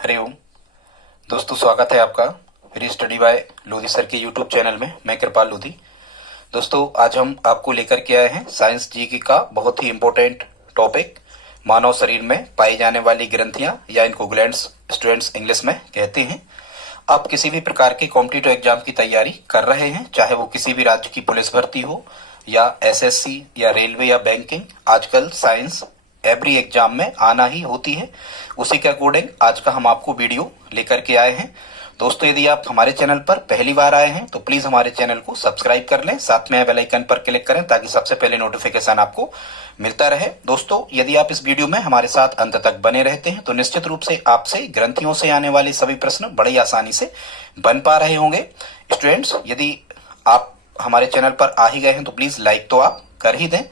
हरिओम दोस्तों, स्वागत है आपका री स्टडी बाय लोधी सर के यूट्यूब चैनल में। मैं कृपाल लोधी। दोस्तों, आज हम आपको लेकर के आए हैं साइंस जीके का बहुत ही इम्पोर्टेंट टॉपिक, मानव शरीर में पाई जाने वाली ग्रंथियां या इनको ग्लैंड्स स्टूडेंट्स इंग्लिश में कहते हैं। आप किसी भी प्रकार के कॉम्पिटिटिव एग्जाम की तैयारी कर रहे हैं, चाहे वो किसी भी राज्य की पुलिस भर्ती हो या एसएससी या रेलवे या बैंकिंग, आजकल साइंस एवरी एग्जाम में आना ही होती है। उसी के अकॉर्डिंग आज का हम आपको वीडियो लेकर के आए हैं। दोस्तों, यदि आप हमारे चैनल पर पहली बार आए हैं तो प्लीज हमारे चैनल को सब्सक्राइब कर लें, साथ में बेल आइकन पर क्लिक करें ताकि सबसे पहले नोटिफिकेशन आपको मिलता रहे। दोस्तों, यदि आप इस वीडियो में हमारे साथ अंत तक बने रहते हैं तो निश्चित रूप से आपसे ग्रंथियों से आने वाले सभी प्रश्न बड़ी आसानी से बन पा रहे होंगे। स्टूडेंट्स, यदि आप हमारे चैनल पर आ ही गए हैं तो प्लीज लाइक तो आप कर ही दें।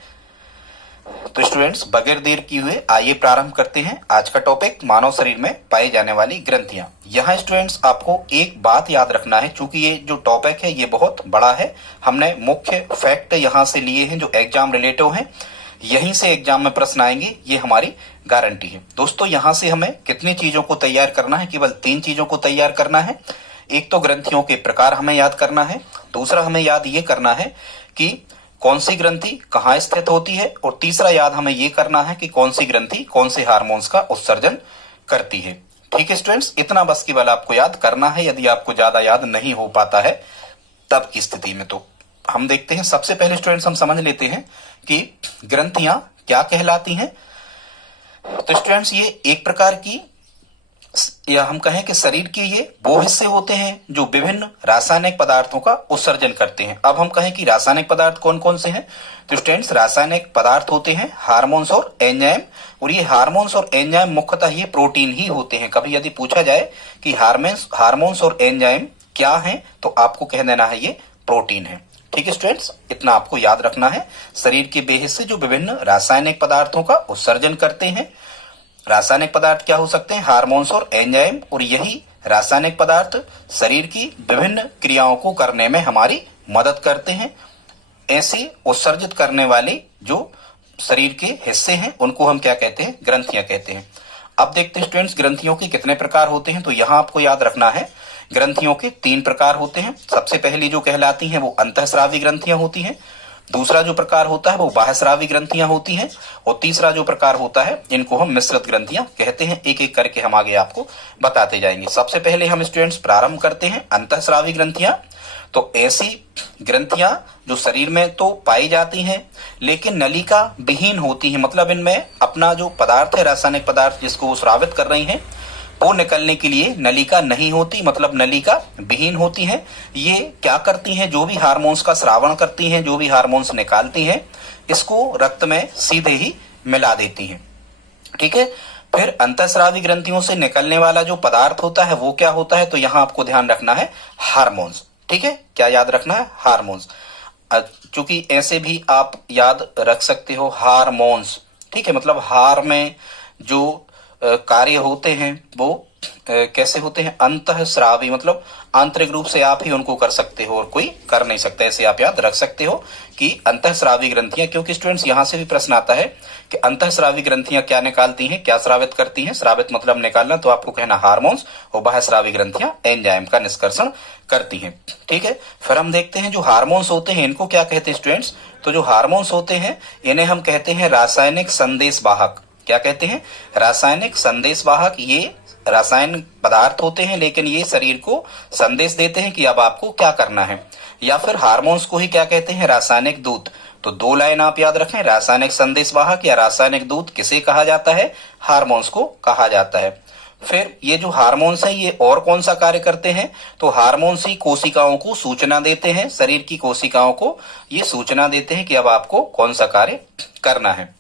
तो स्टूडेंट्स, बगैर देर किए हुए आइए प्रारंभ करते हैं आज का टॉपिक, मानव शरीर में पाई जाने वाली ग्रंथियां। यहाँ स्टूडेंट्स आपको एक बात याद रखना है, क्योंकि ये जो टॉपिक है ये बहुत बड़ा है। हमने मुख्य फैक्ट यहाँ से लिए हैं जो एग्जाम रिलेटिव हैं, यहीं से एग्जाम में प्रश्न आएंगे, ये हमारी गारंटी है। दोस्तों, यहाँ से हमें कितनी चीजों को तैयार करना है? केवल 3 चीजों को तैयार करना है। एक तो ग्रंथियों के प्रकार हमें याद करना है, दूसरा हमें याद ये करना है कि कौन सी ग्रंथि कहाँ स्थित होती है, और तीसरा याद हमें ये करना है कि कौन सी ग्रंथि कौन से हार्मोन्स का उत्सर्जन करती है। ठीक है स्टूडेंट्स, इतना बस केवल आपको याद करना है। यदि आपको ज्यादा याद नहीं हो पाता है तब की स्थिति में तो हम देखते हैं। सबसे पहले स्टूडेंट्स हम समझ लेते हैं कि ग्रंथियां क्या कहलाती हैं। तो स्टूडेंट्स, ये एक प्रकार की, या हम कहें कि शरीर के ये वो हिस्से होते हैं जो विभिन्न रासायनिक पदार्थों का उत्सर्जन करते हैं। अब हम कहें कि रासायनिक पदार्थ कौन कौन से हैं, तो स्टूडेंट्स रासायनिक पदार्थ होते हैं हार्मोन्स और एंजाइम, और ये हार्मोन्स और एंजाइम मुख्यतः ये प्रोटीन ही होते हैं। कभी यदि पूछा जाए कि हार्मोन्स और एंजाइम क्या हैं, तो आपको कह देना है ये प्रोटीन है। ठीक है स्टूडेंट्स, इतना आपको याद रखना है। शरीर के वे हिस्से जो विभिन्न रासायनिक पदार्थों का उत्सर्जन करते हैं। रासायनिक पदार्थ क्या हो सकते हैं? हार्मोन्स और एंजाइम, और यही रासायनिक पदार्थ शरीर की विभिन्न क्रियाओं को करने में हमारी मदद करते हैं। ऐसे उत्सर्जित करने वाले जो शरीर के हिस्से हैं उनको हम क्या कहते हैं? ग्रंथियां कहते हैं। अब देखते हैं स्टूडेंट्स, ग्रंथियों के कितने प्रकार होते हैं। तो यहाँ आपको याद रखना है, ग्रंथियों के 3 प्रकार होते हैं। सबसे पहली जो कहलाती हैं वो अंतःस्रावी ग्रंथियां होती हैं, दूसरा जो प्रकार होता है वो बाह्यस्रावी ग्रंथियां होती हैं, और तीसरा जो प्रकार होता है इनको हम मिश्रित ग्रंथियां कहते हैं। एक एक करके हम आगे आपको बताते जाएंगे। सबसे पहले हम स्टूडेंट्स प्रारंभ करते हैं अंतःस्रावी ग्रंथियां। तो ऐसी ग्रंथियां जो शरीर में तो पाई जाती हैं लेकिन नलिका विहीन होती हैं, मतलब इनमें अपना जो पदार्थ है, रासायनिक पदार्थ जिसको वो स्रावित कर रही हैं, वो निकलने के लिए नलिका नहीं होती, मतलब नलिका विहीन होती है। ये क्या करती हैं? जो भी हार्मोन्स का स्रावण करती हैं, जो भी हार्मोन्स निकालती हैं, इसको रक्त में सीधे ही मिला देती हैं। ठीक है। फिर अंतःस्रावी ग्रंथियों से निकलने वाला जो पदार्थ होता है वो क्या होता है? तो यहाँ आपको ध्यान रखना है हार्मोन्स। ठीक है, क्या याद रखना है? हार्मोन्स। चूंकि ऐसे भी आप याद रख सकते हो हार्मोन्स। ठीक है, मतलब हार में जो कार्य होते हैं वो कैसे होते हैं? अंतःस्रावी, मतलब आंतरिक रूप से आप ही उनको कर सकते हो और कोई कर नहीं सकता। ऐसे आप याद रख सकते हो कि अंतःस्रावी ग्रंथियां, क्योंकि स्टूडेंट्स यहां से भी प्रश्न आता है कि अंतःस्रावी ग्रंथियां क्या निकालती हैं, क्या स्रावित करती हैं। स्रावित मतलब निकालना, तो आपको कहना हार्मोन्स, और बाह्यस्रावी ग्रंथियां एंजाइम का निष्कर्षण करती हैं। ठीक है, फिर हम देखते हैं जो हार्मोन्स होते हैं इनको क्या कहते हैं स्टूडेंट्स? तो जो हार्मोन्स होते हैं इन्हें हम कहते हैं रासायनिक संदेश वाहक। क्या कहते हैं? रासायनिक संदेश वाहक। ये रासायनिक पदार्थ होते हैं लेकिन ये शरीर को संदेश देते हैं कि अब आपको क्या करना है। या फिर हार्मोन्स को ही क्या कहते हैं? रासायनिक दूत। तो 2 लाइन आप याद रखें, रासायनिक संदेश वाहक या रासायनिक दूत किसे कहा जाता है? हार्मोन्स को कहा जाता है। फिर ये जो हार्मोन्स हैं ये और कौन सा कार्य करते हैं? तो हार्मोन्स ही कोशिकाओं को सूचना देते हैं, शरीर की कोशिकाओं को ये सूचना देते हैं कि अब आपको कौन सा कार्य करना है।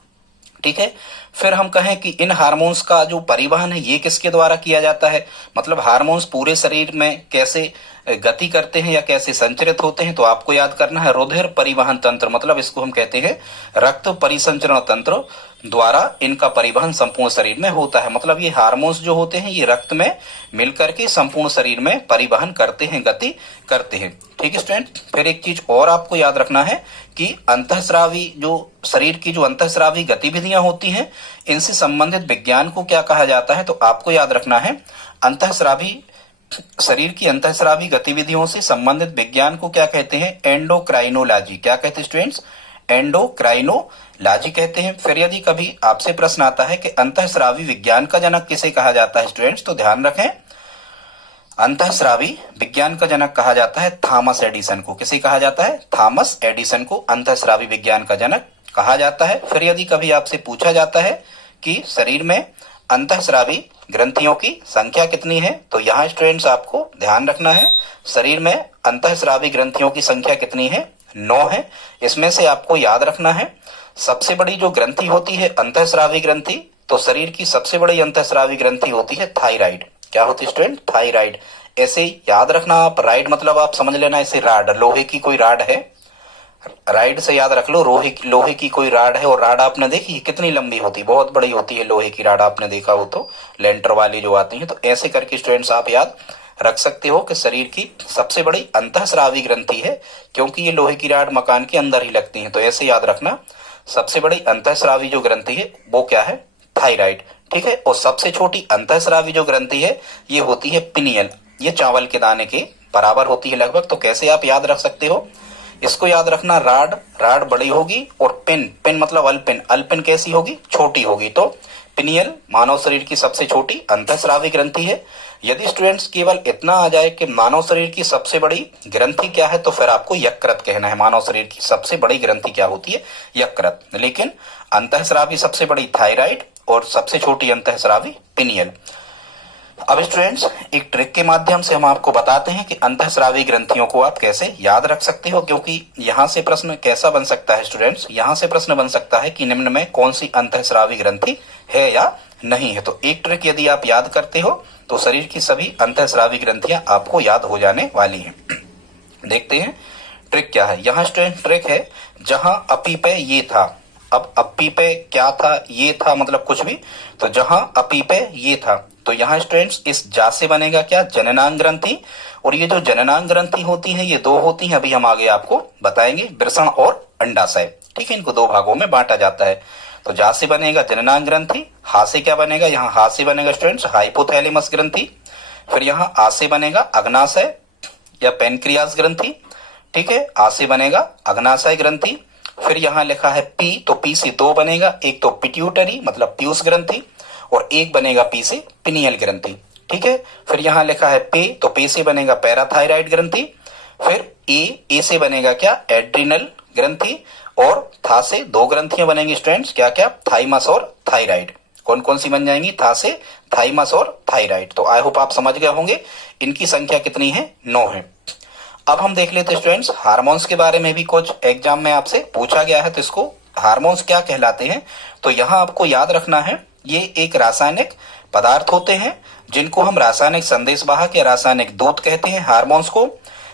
ठीक है, फिर हम कहें कि इन हार्मोन्स का जो परिवहन है ये किसके द्वारा किया जाता है, मतलब हार्मोन्स पूरे शरीर में कैसे गति करते हैं या कैसे संचरित होते हैं, तो आपको याद करना है रुधिर परिवहन तंत्र, मतलब इसको हम कहते हैं रक्त परिसंचरण तंत्र। द्वारा इनका परिवहन संपूर्ण शरीर में होता है। मतलब ये हार्मोन्स जो होते हैं ये रक्त में मिलकर के संपूर्ण शरीर में परिवहन करते हैं, गति करते हैं। ठीक है स्टूडेंट। फिर एक चीज और आपको याद रखना है कि अंतःस्रावी जो शरीर की जो अंतःस्रावी गतिविधियां होती हैं, इनसे संबंधित विज्ञान को क्या कहा जाता है? तो आपको याद रखना है अंतःस्रावी शरीर की अंतःस्रावी गतिविधियों से संबंधित विज्ञान को क्या कहते हैं? एंडोक्राइनोलॉजी। क्या कहते हैं स्टूडेंट्स? एंडोक्राइनोलॉजी कहते हैं। फिर यदि कभी आपसे प्रश्न आता है कि अंतःस्रावी विज्ञान का जनक किसे कहा जाता है स्टूडेंट्स, तो ध्यान रखें अंतःस्रावी विज्ञान का जनक कहा जाता है थॉमस एडिसन को। किसे कहा जाता है? थॉमस एडिसन को अंतःस्रावी विज्ञान का जनक कहा जाता है। फिर यदि कभी आपसे पूछा जाता है कि शरीर में अंतःस्रावी ग्रंथियों की संख्या कितनी है, तो यहाँ स्टूडेंट्स आपको ध्यान रखना है शरीर में अंतःस्रावी ग्रंथियों की संख्या कितनी है? 9 है। इसमें से आपको याद रखना है सबसे बड़ी जो ग्रंथि होती है अंतःस्रावी ग्रंथि, तो शरीर की सबसे बड़ी अंतःस्रावी ग्रंथि होती है थायराइड। क्या होती है स्टूडेंट? थायराइड। ऐसे याद रखना आप, राइड मतलब आप समझ लेना ऐसे राड, लोहे की कोई राड है, राइड से याद रख लो लोहे की कोई राड है। और राड आपने देखी है कितनी लंबी होती है? बहुत बड़ी होती है लोहे की राड, आपने देखा हो तो, लेंटर वाली जो आती है। तो ऐसे करके स्टूडेंट्स आप याद रख सकते हो कि शरीर की सबसे बड़ी अंतःस्रावी ग्रंथि है, क्योंकि ये लोहे की राड मकान के अंदर ही लगती है। तो ऐसे याद रखना सबसे बड़ी अंतःस्रावी जो ग्रंथि है वो क्या है? थायराइड। ठीक है। और सबसे छोटी अंतःस्रावी जो ग्रंथि है ये होती है पिनियल। ये चावल के दाने के बराबर होती है लगभग। तो कैसे आप याद रख सकते हो? इसको याद रखना, राड बड़ी होगी और पिन मतलब अल्पिन कैसी होगी? छोटी होगी। तो पिनियल मानव शरीर की सबसे छोटी अंतःस्रावी ग्रंथि है। यदि स्टूडेंट्स केवल इतना आ जाए कि मानव शरीर की सबसे बड़ी ग्रंथि क्या है, तो फिर आपको यकृत कहना है। मानव शरीर की सबसे बड़ी ग्रंथि क्या होती है? यकृत। लेकिन अंतःस्रावी सबसे बड़ी थायराइड और सबसे छोटी अंतःस्रावी पिनियल। अब स्टूडेंट्स एक ट्रिक के माध्यम से हम आपको बताते हैं कि अंतःस्रावी ग्रंथियों को आप कैसे याद रख सकते हो, क्योंकि यहाँ से प्रश्न कैसा बन सकता है स्टूडेंट्स? यहाँ से प्रश्न बन सकता है कि निम्न में कौन सी अंतःस्रावी ग्रंथि है या नहीं है। तो एक ट्रिक यदि आप याद करते हो तो शरीर की सभी अंतःस्रावी ग्रंथियां आपको याद हो जाने वाली हैं। देखते हैं ट्रिक क्या है। यहाँ स्टूडेंट ट्रिक है, जहां अपी पे ये था। अब अपी पे क्या था? ये था मतलब कुछ भी। तो जहां अपी पे ये था, तो यहाँ स्टूडेंट्स इस जा से बनेगा क्या? जननांग ग्रंथि। और ये जो जननांग ग्रंथि होती है ये दो होती हैं, अभी हम आगे आपको बताएंगे, वृषण और अंडाशय। ठीक है। इनको दो भागों में बांटा जाता है। तो जा से बनेगा जननांग ग्रंथि, हा से क्या बनेगा? यहाँ हा से बनेगा स्टूडेंट्स हाइपोथैलेमस ग्रंथि। फिर यहाँ आ से बनेगा अग्नाशय या पेनक्रियास ग्रंथि। ठीक है। आ से बनेगा अग्नाशय ग्रंथि। फिर यहाँ लिखा है पी, तो पी से दो बनेगा, एक तो पिट्यूटरी मतलब पीयूष ग्रंथि, और एक बनेगा पी से पिनियल ग्रंथि। ठीक है। फिर यहाँ लिखा है पे, तो पे से बनेगा पैराथायराइड ग्रंथि। फिर ए से बनेगा क्या? एड्रिनल ग्रंथि। और था से दो ग्रंथियां बनेंगी स्टूडेंट्स, क्या क्या? थाइमस और थायराइड। कौन कौन सी बन जाएंगी? था से थाइमस और थायराइड। तो आई होप आप समझ गए होंगे इनकी संख्या कितनी है? 9 है। अब हम देख लेते हैं स्टूडेंट्स हार्मोन्स के बारे में भी कुछ एग्जाम में आपसे पूछा गया है, तो इसको हार्मोन्स क्या कहलाते हैं? तो यहाँ आपको याद रखना है ये एक रासायनिक पदार्थ होते हैं जिनको हम रासायनिक संदेशवाहक या रासायनिक दूत कहते हैं हार्मोन्स को।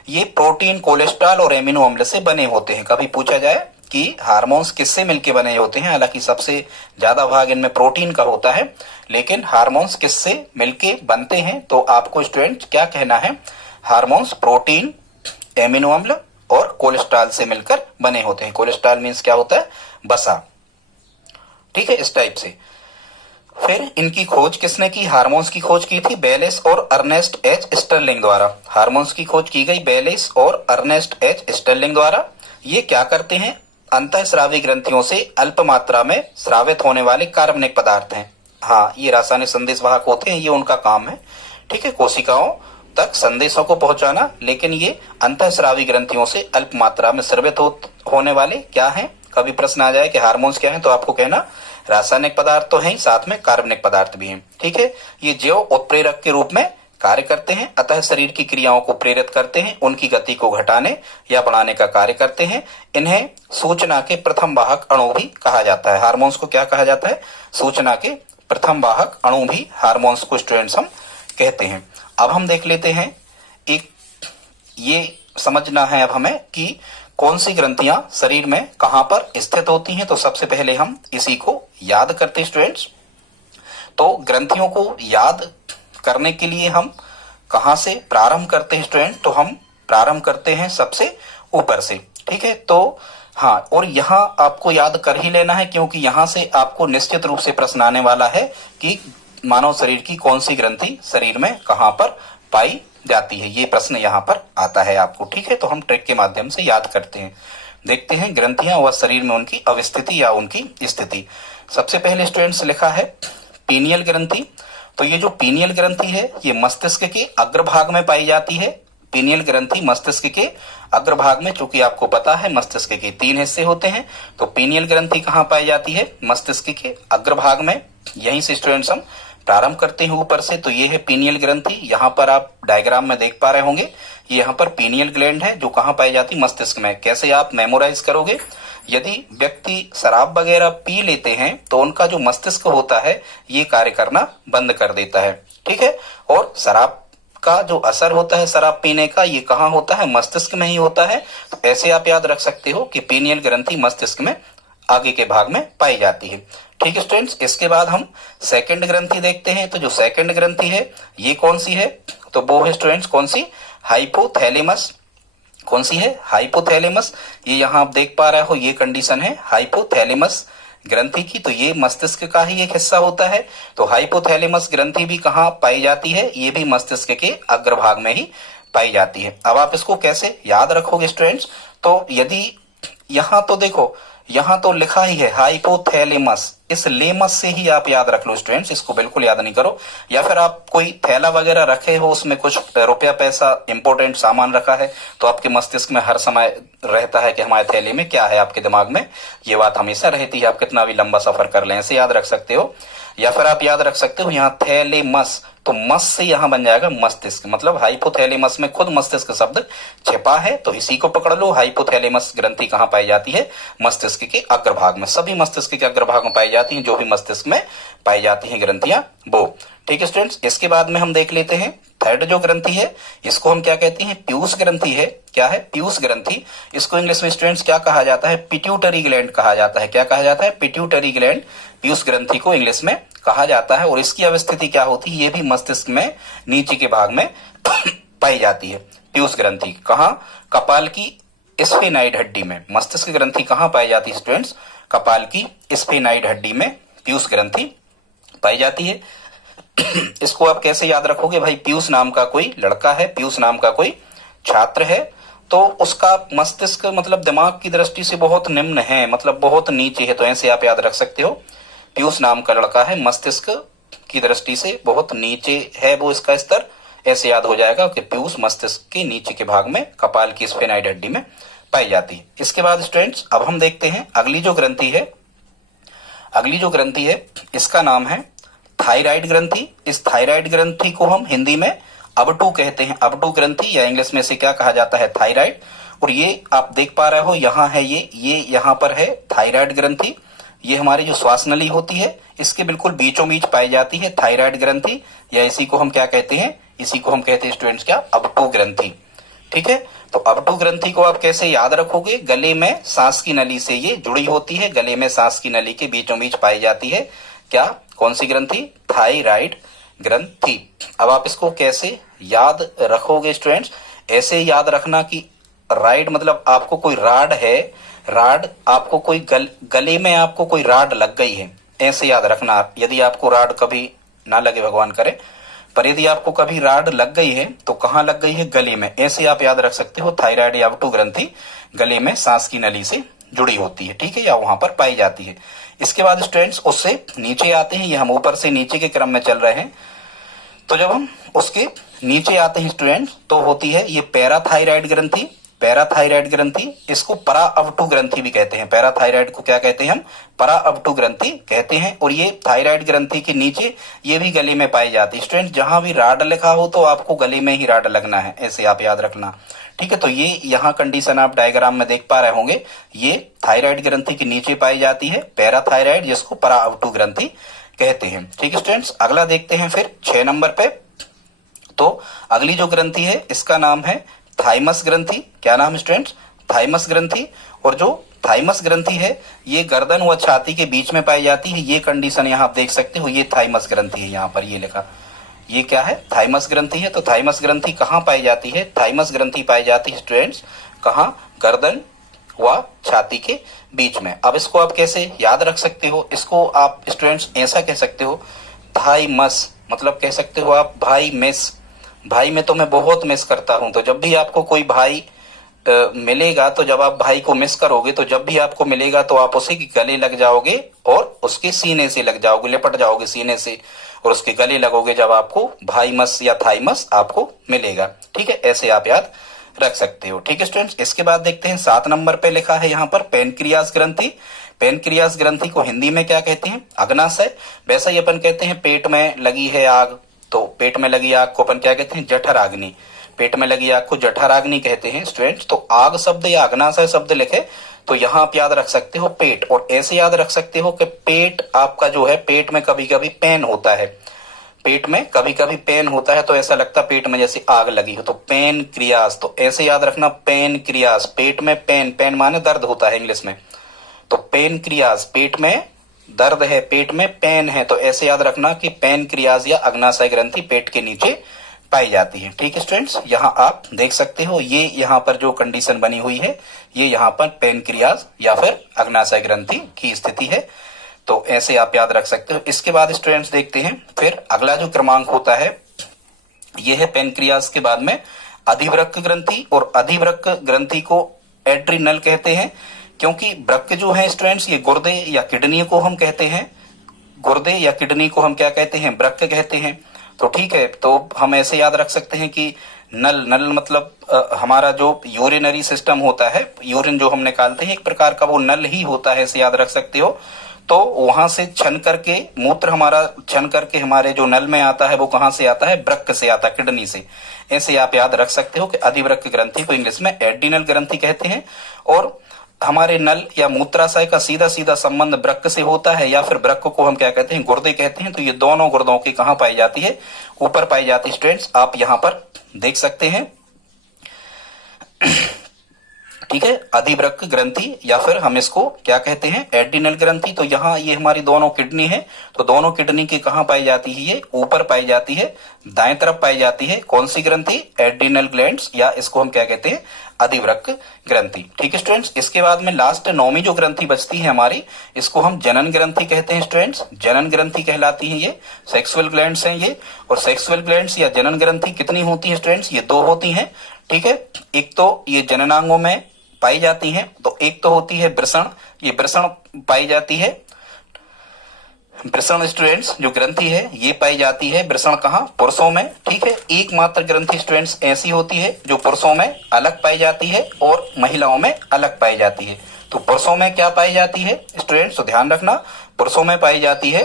ये प्रोटीन, कोलेस्ट्रॉल और एमिनो अम्ल से बने होते हैं। कभी पूछा जाए कि हार्मोन्स किससे मिलके बने होते हैं, हालांकि सबसे ज्यादा भाग इनमें प्रोटीन का होता है, लेकिन हार्मोन्स किससे मिलके बनते हैं? तो आपको स्टूडेंट क्या कहना है? हार्मोन्स प्रोटीन, एमिनो अम्ल और कोलेस्ट्रॉल से मिलकर बने होते हैं। कोलेस्ट्रॉल मीन्स क्या होता है? वसा। ठीक है, इस टाइप से। फिर इनकी खोज किसने की? हार्मोन्स की खोज की थी बेलिस और अर्नेस्ट एच स्टर्लिंग द्वारा। हार्मोन्स की खोज की गई बेलिस और अर्नेस्ट एच स्टर्लिंग द्वारा। ये क्या करते हैं? अंतःस्रावी ग्रंथियों से अल्प मात्रा में स्रावित होने वाले कार्बनिक पदार्थ हैं। हाँ, ये रासायनिक संदेशवाहक होते हैं, ये उनका काम है। ठीक है, कोशिकाओं तक संदेशों को पहुंचाना, लेकिन ये अंतःस्रावी ग्रंथियों से अल्प मात्रा में स्रावित होने वाले क्या हैं? कभी प्रश्न आ जाए कि हार्मोन्स क्या हैं, तो आपको कहना रासायनिक पदार्थ तो हैं, साथ में कार्बनिक पदार्थ भी हैं। ठीक है, ये जैव उत्प्रेरक के रूप में कार्य करते हैं, अतः शरीर की क्रियाओं को प्रेरित करते हैं, उनकी गति को घटाने या बढ़ाने का कार्य करते हैं। इन्हें सूचना के प्रथम वाहक अणु भी कहा जाता है। हार्मोन्स को क्या कहा जाता है? सूचना के प्रथम वाहक अणु भी हार्मोन्स को स्टूडेंट्स हम कहते हैं। अब हम देख लेते हैं, एक ये समझना है अब हमें कि कौन सी ग्रंथियां शरीर में कहां पर स्थित होती हैं, तो सबसे पहले हम इसी को याद करते हैं स्टूडेंट्स। तो ग्रंथियों को याद करने के लिए हम कहां से प्रारंभ करते हैं स्टूडेंट, तो हम प्रारंभ करते हैं सबसे ऊपर से, ठीक है। तो हाँ, और यहाँ आपको याद कर ही लेना है, क्योंकि यहाँ से आपको निश्चित रूप से प्रश्न आने वाला है कि मानव शरीर की कौन सी ग्रंथि शरीर में कहां पर पाई जाती है, ये प्रश्न यहाँ पर आता है आपको, ठीक है। तो हम ट्रिक के माध्यम से याद करते हैं। देखते हैं ग्रंथियां व शरीर में उनकी अवस्थिति या उनकी स्थिति। सबसे पहले स्टूडेंट्स लिखा है पीनियल ग्रंथि। तो ये जो पीनियल ग्रंथि है ये मस्तिष्क के अग्रभाग में पाई जाती है। पीनियल ग्रंथि मस्तिष्क के अग्रभाग में, चूंकि आपको पता है मस्तिष्क के 3 हिस्से होते हैं, तो पीनियल ग्रंथि कहाँ पाई जाती है, मस्तिष्क के अग्रभाग में। यहीं से स्टूडेंट्स हम प्रारंभ करते हैं ऊपर से। तो ये है पीनियल ग्रंथि, यहाँ पर आप डायग्राम में देख पा रहे होंगे, ये यहाँ पर पीनियल ग्लैंड है जो कहाँ पाई जाती है, मस्तिष्क में। कैसे आप मेमोराइज करोगे, यदि व्यक्ति शराब वगैरह पी लेते हैं तो उनका जो मस्तिष्क होता है ये कार्य करना बंद कर देता है, ठीक है। और शराब का जो असर होता है शराब पीने का, ये कहाँ होता है, मस्तिष्क में ही होता है। तो ऐसे आप याद रख सकते हो कि पीनियल ग्रंथि मस्तिष्क में आगे के भाग में पाई जाती है, ठीक है स्टूडेंट्स। इसके बाद हम सेकंड ग्रंथि देखते हैं। तो जो सेकंड ग्रंथि है ये कौन सी है, तो वो है स्टूडेंट्स कौन सी, हाइपोथैलेमस। कौन सी है, हाइपोथैलेमस। ये यहाँ आप देख पा रहे हो, ये कंडीशन है हाइपोथैलेमस ग्रंथि की। तो ये मस्तिष्क का ही एक हिस्सा होता है। तो हाइपोथैलेमस ग्रंथि भी कहाँ पाई जाती है, ये भी मस्तिष्क के अग्रभाग में ही पाई जाती है। अब आप इसको कैसे याद रखोगे स्टूडेंट्स, तो यदि यहाँ तो देखो, यहाँ तो लिखा ही है हाइपोथैलेमस, इस लेमस से ही आप याद रख लो स्टूडेंट्स, इसको बिल्कुल याद नहीं करो। या फिर आप कोई थैला वगैरह रखे हो, उसमें कुछ रुपया पैसा इंपॉर्टेंट सामान रखा है, तो आपके मस्तिष्क में हर समय रहता है कि हमारे थैले में क्या है, आपके दिमाग में ये बात हमेशा रहती है, आप कितना भी लंबा सफर कर लें ऐसे याद रख सकते हो। या फिर आप याद रख सकते हो यहाँ थैलेमस, तो मस से यहाँ बन जाएगा मस्तिष्क, मतलब हाइपोथैलेमस में खुद मस्तिष्क शब्द छिपा है, तो इसी को पकड़ लो। हाइपोथैलेमस ग्रंथि कहाँ पाई जाती है, मस्तिष्क के अग्रभाग में। सभी मस्तिष्क के अग्रभाग में पाई जाती हैं, जो भी मस्तिष्क में पाई जाती हैं ग्रंथियां वो, ठीक है स्टूडेंट्स। इसके बाद में हम देख लेते हैं थर्ड जो ग्रंथि है, इसको हम क्या कहते हैं, पीयूष ग्रंथि है। क्या है, पीयूष ग्रंथि। इसको इंग्लिश में स्टूडेंट्स क्या कहा जाता है, पिट्यूटरी ग्लैंड कहा जाता है। क्या कहा जाता है, पिट्यूटरी ग्लैंड, पीयूष ग्रंथि को इंग्लिश में कहा जाता है। और इसकी अवस्थिति क्या होती है, ये भी मस्तिष्क में नीचे के भाग में पाई जाती है। पीयूष ग्रंथि कहाँ, कपाल की स्फेनाइड हड्डी में। मस्तिष्क ग्रंथि कहाँ पाई जाती है स्टूडेंट्स, कपाल की स्फेनाइड हड्डी में पीयूष ग्रंथि पाई जाती है। इसको आप कैसे याद रखोगे भाई, पीयूष नाम का कोई लड़का है, पीयूष नाम का कोई छात्र है, तो उसका मस्तिष्क मतलब दिमाग की दृष्टि से बहुत निम्न है, मतलब बहुत नीचे है, तो ऐसे आप याद रख सकते हो। पीयूष नाम का लड़का है, मस्तिष्क की दृष्टि से बहुत नीचे है वो इसका स्तर, ऐसे याद हो जाएगा कि पीयूष मस्तिष्क के नीचे के भाग में कपाल की स्फेनाइड हड्डी में पाई जाती है। इसके बाद स्टूडेंट्स अब हम देखते हैं अगली जो ग्रंथि है, अगली जो ग्रंथि है इसका नाम है थायराइड ग्रंथि। इस थायराइड ग्रंथि को हम हिंदी में अबटू कहते हैं, अबटू ग्रंथि, या इंग्लिश में से क्या कहा जाता है, थायराइड। और ये आप देख पा रहे हो यहाँ है, ये यहाँ पर है थायराइड ग्रंथि। ये हमारी जो श्वास नली होती है इसके बिल्कुल बीचों बीच पाई जाती है थायराइड ग्रंथि, या इसी को हम क्या कहते हैं, इसी को हम कहते हैं स्टूडेंट्स क्या, अबटू ग्रंथि, ठीक है। तो अबटू ग्रंथि को आप कैसे याद रखोगे, गले में सांस की नली से ये जुड़ी होती है, गले में सांस की नली के बीचों बीच पाई जाती है। क्या, कौन सी ग्रंथि, थायराइड ग्रंथि। अब आप इसको कैसे याद रखोगे स्टूडेंट्स, ऐसे याद रखना कि राइड मतलब आपको कोई राड है, राड आपको कोई गले में आपको कोई राड लग गई है, ऐसे याद रखना। यदि आपको राड कभी ना लगे भगवान करे, पर यदि आपको कभी राड लग गई है तो कहाँ लग गई है, गले में, ऐसे आप याद रख सकते हो। थायराइड या अबटू ग्रंथि गले में सांस की नली से जुड़ी होती है, ठीक है, या वहां पर पाई जाती है। इसके बाद स्टूडेंट्स उससे नीचे आते हैं, ये हम ऊपर से नीचे के क्रम में चल रहे हैं, तो जब हम उसके नीचे आते हैं स्टूडेंट्स तो होती है ये पैराथायराइड ग्रंथि। पैराथायराइड ग्रंथि, इसको परा अबटू ग्रंथि भी कहते हैं। पैराथायराइड को क्या कहते हैं हम, परा अबटू ग्रंथि कहते हैं। और ये थायराइड ग्रंथि के नीचे ये भी गले में पाई जाती है। स्टूडेंट जहां भी राड लिखा हो तो आपको गले में ही राड लगना है, ऐसे आप याद रखना, ठीक है। तो ये यहाँ कंडीशन आप डायग्राम में देख पा रहे होंगे, ये थायराइड ग्रंथि के नीचे पाई जाती है पैराथायराइड, जिसको परा अबटू ग्रंथि कहते हैं, ठीक है स्टूडेंट्स। अगला देखते हैं फिर 6 नंबर पे। तो अगली जो ग्रंथि है इसका नाम है थाइमस ग्रंथि। क्या नाम स्टूडेंट्स, थाइमस ग्रंथि, और जो थाइमस ग्रंथि है ये गर्दन व छाती के बीच में पाई जाती है। ये कंडीशन यहाँ आप देख सकते हो, ये थाइमस ग्रंथि है, यहाँ पर ये लिखा, ये क्या है, थाइमस ग्रंथि है। तो थाइमस ग्रंथि कहाँ पाई जाती है, थाइमस ग्रंथि पाई जाती है स्टूडेंट्स कहाँ, गर्दन व छाती के बीच में। अब इसको आप कैसे याद रख सकते हो, इसको आप स्टूडेंट्स ऐसा कह सकते हो, थाइमस मतलब कह सकते हो आप भाई मिस, भाई मैं तुम्हें बहुत मिस करता हूं। तो जब भी आपको कोई भाई मिलेगा, तो जब आप भाई को मिस करोगे, तो जब भी आपको मिलेगा तो आप उसे गले लग जाओगे और उसके सीने से लग जाओगे, लिपट जाओगे सीने से और उसके गले लगोगे जब आपको भाई मस या थाइमस आपको मिलेगा। ठीक है, ऐसे आप याद रख सकते हो। ठीक है स्टूडेंट्स, इसके बाद देखते हैं 7 नंबर पे लिखा है यहाँ पर पेनक्रियास ग्रंथि। पेनक्रियास ग्रंथि को हिंदी में क्या कहते हैं, अग्नाशय। वैसा ही अपन कहते हैं पेट में लगी है आग, तो पेट में लगी आग को अपन क्या कहते हैं, जठराग्नि। पेट में लगी आग को जठराग्नि कहते हैं स्टूडेंट्स। तो आग शब्द या अग्नाशय शब्द लिखे तो यहाँ आप याद रख सकते हो पेट, और ऐसे याद रख सकते हो कि पेट आपका जो है, पेट में कभी कभी पेन होता है, पेट में कभी कभी पेन होता है, तो ऐसा लगता है पेट में जैसे आग लगी हो, तो पेन क्रियास। तो ऐसे याद रखना पेन क्रियास, पेट में पेन, पेन माने दर्द होता है इंग्लिश में, तो पेन क्रियास पेट में दर्द है, पेट में पेन है, तो ऐसे याद रखना कि पेन क्रियास या अग्नाशय ग्रंथि पेट के नीचे पाई जाती है। ठीक है स्टूडेंट्स, यहाँ आप देख सकते हो, ये यहाँ पर जो कंडीशन बनी हुई है, ये यहाँ पर पेनक्रियाज या फिर अग्नाशय ग्रंथि की स्थिति है, तो ऐसे आप याद रख सकते हो। इसके बाद स्टूडेंट्स देखते हैं फिर अगला जो क्रमांक होता है, ये है पेनक्रियाज के बाद में अधिवृक्क ग्रंथि, और अधिवृक्क ग्रंथि को एड्रिनल कहते हैं, क्योंकि वृक्क जो है स्टूडेंट्स ये गुर्दे या किडनी को हम कहते हैं, गुर्दे या किडनी को हम क्या कहते हैं, वृक्क कहते हैं। तो ठीक है, तो हम ऐसे याद रख सकते हैं कि नल, नल मतलब हमारा जो यूरिनरी सिस्टम होता है, यूरिन जो हम निकालते हैं एक प्रकार का वो नल ही होता है, ऐसे याद रख सकते हो। तो वहां से छन करके मूत्र हमारा छन करके हमारे जो नल में आता है वो कहाँ से आता है, वृक्क से आता है, किडनी से। ऐसे आप याद रख सकते हो कि अधिवृक्क ग्रंथि को इंग्लिश में एड्रिनल ग्रंथि कहते हैं, और हमारे नल या मूत्राशय का सीधा सीधा संबंध वृक्क से होता है, या फिर वृक्क को हम क्या कहते हैं, गुर्दे कहते हैं। तो ये दोनों गुर्दों की कहाँ पाई जाती है, ऊपर पाई जाती है स्टूडेंट्स, आप यहाँ पर देख सकते हैं। ठीक है, अधिवृक्क ग्रंथि या फिर हम इसको क्या कहते हैं, एड्रिनल ग्रंथि। तो यहाँ ये हमारी दोनों किडनी है, तो दोनों किडनी की कहाँ पाई जाती है, ये ऊपर पाई जाती है, दाएं तरफ पाई जाती है। कौन सी ग्रंथि, एड्रिनल ग्लैंड्स, या इसको हम क्या कहते हैं, अधिवृक्क ग्रंथि। ठीक है स्टूडेंट्स, इसके बाद में लास्ट 9वीं जो ग्रंथि बचती है हमारी, इसको हम जनन ग्रंथि कहते हैं स्टूडेंट्स। जनन ग्रंथि कहलाती है ये, सेक्सुअल ग्लैंड्स हैं ये, और सेक्सुअल ग्लैंड्स या जनन ग्रंथि कितनी होती है स्टूडेंट्स, ये 2 होती हैं। ठीक है, एक तो ये जननांगों में पाई जाती हैं, तो एक तो होती है वृषण, ये वृषण पाई जाती है, वृषण स्टूडेंट्स जो ग्रंथि है ये पाई जाती है वृषण कहाँ, पुरुषों में। ठीक है, एकमात्र ग्रंथि स्टूडेंट्स ऐसी होती है जो पुरुषों में अलग पाई जाती है और महिलाओं में अलग पाई जाती है। तो पुरुषों में क्या पाई जाती है स्टूडेंट्स, तो ध्यान रखना, पुरुषों में पाई जाती है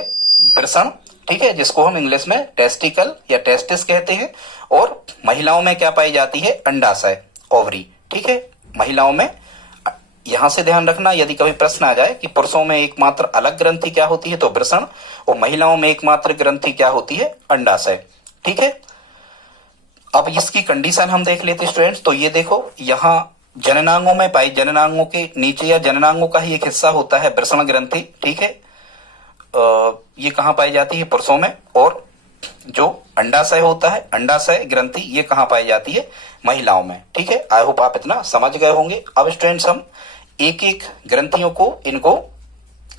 वृषण, ठीक है, जिसको हम इंग्लिश में टेस्टिकल या टेस्टिस कहते हैं, और महिलाओं में क्या पाई जाती है, अंडाशय, ओवरी। ठीक है, महिलाओं में, यहां से ध्यान रखना, यदि कभी प्रश्न आ जाए कि पुरुषों में एकमात्र अलग ग्रंथि क्या होती है तो वृषण, और महिलाओं में एकमात्र ग्रंथि क्या होती है, अंडाशय। ठीक है, अब इसकी कंडीशन हम देख लेते स्टूडेंट्स। तो ये देखो, यहाँ जननांगों में पाई, जननांगों के नीचे या जननांगों का ही एक हिस्सा होता है वृषण ग्रंथि। ठीक है, ये कहाँ पाई जाती है, पुरुषों में, और जो अंडाशय होता है, अंडाशय ग्रंथि, ये कहाँ पाई जाती है, महिलाओं में। ठीक है, आई होप आप इतना समझ गए होंगे। अब स्टूडेंट्स हम एक एक ग्रंथियों को, इनको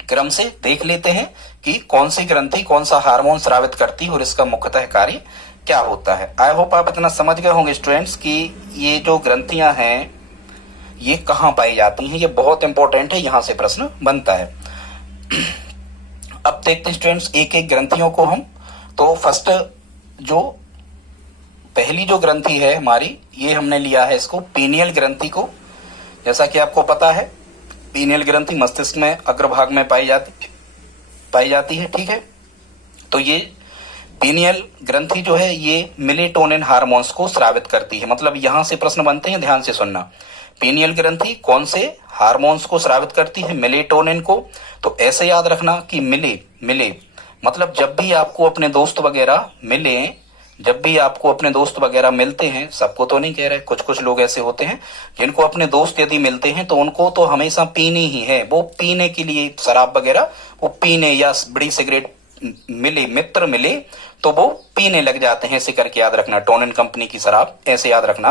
क्रम से देख लेते हैं कि कौन सी ग्रंथि कौन सा हार्मोन स्रावित करती है और इसका मुख्यतः कार्य क्या होता है। आई होप आप इतना समझ गए होंगे स्टूडेंट्स कि ये जो ग्रंथियां हैं ये कहाँ पाई जाती हैं, ये बहुत इंपॉर्टेंट है, यहां से प्रश्न बनता है। अब देखते हैं स्टूडेंट्स एक एक ग्रंथियों को हम। तो फर्स्ट जो पहली जो ग्रंथि है हमारी, ये हमने लिया है इसको पीनियल ग्रंथि को। जैसा कि आपको पता है पीनियल ग्रंथि मस्तिष्क में अग्रभाग में पाई जाती है। ठीक है, तो ये पीनियल ग्रंथि जो है ये मेलेटोनिन हार्मोन्स को स्रावित करती है। मतलब यहां से प्रश्न बनते हैं, ध्यान से सुनना। पीनियल ग्रंथि कौन से हार्मोन्स को स्रावित करती है, मेलेटोनिन को। तो ऐसे याद रखना कि मिले मतलब जब भी आपको अपने दोस्त वगैरह मिले, जब भी आपको अपने दोस्त वगैरह मिलते हैं, सबको तो नहीं कह रहे, कुछ कुछ लोग ऐसे होते हैं जिनको अपने दोस्त यदि मिलते हैं तो उनको तो हमेशा पीनी ही है, वो पीने के लिए शराब वगैरह वो पीने, या बीड़ी सिगरेट मिले, मित्र मिले तो वो पीने लग जाते हैं। ऐसे करके याद रखना, टोनिन कंपनी की शराब, ऐसे याद रखना,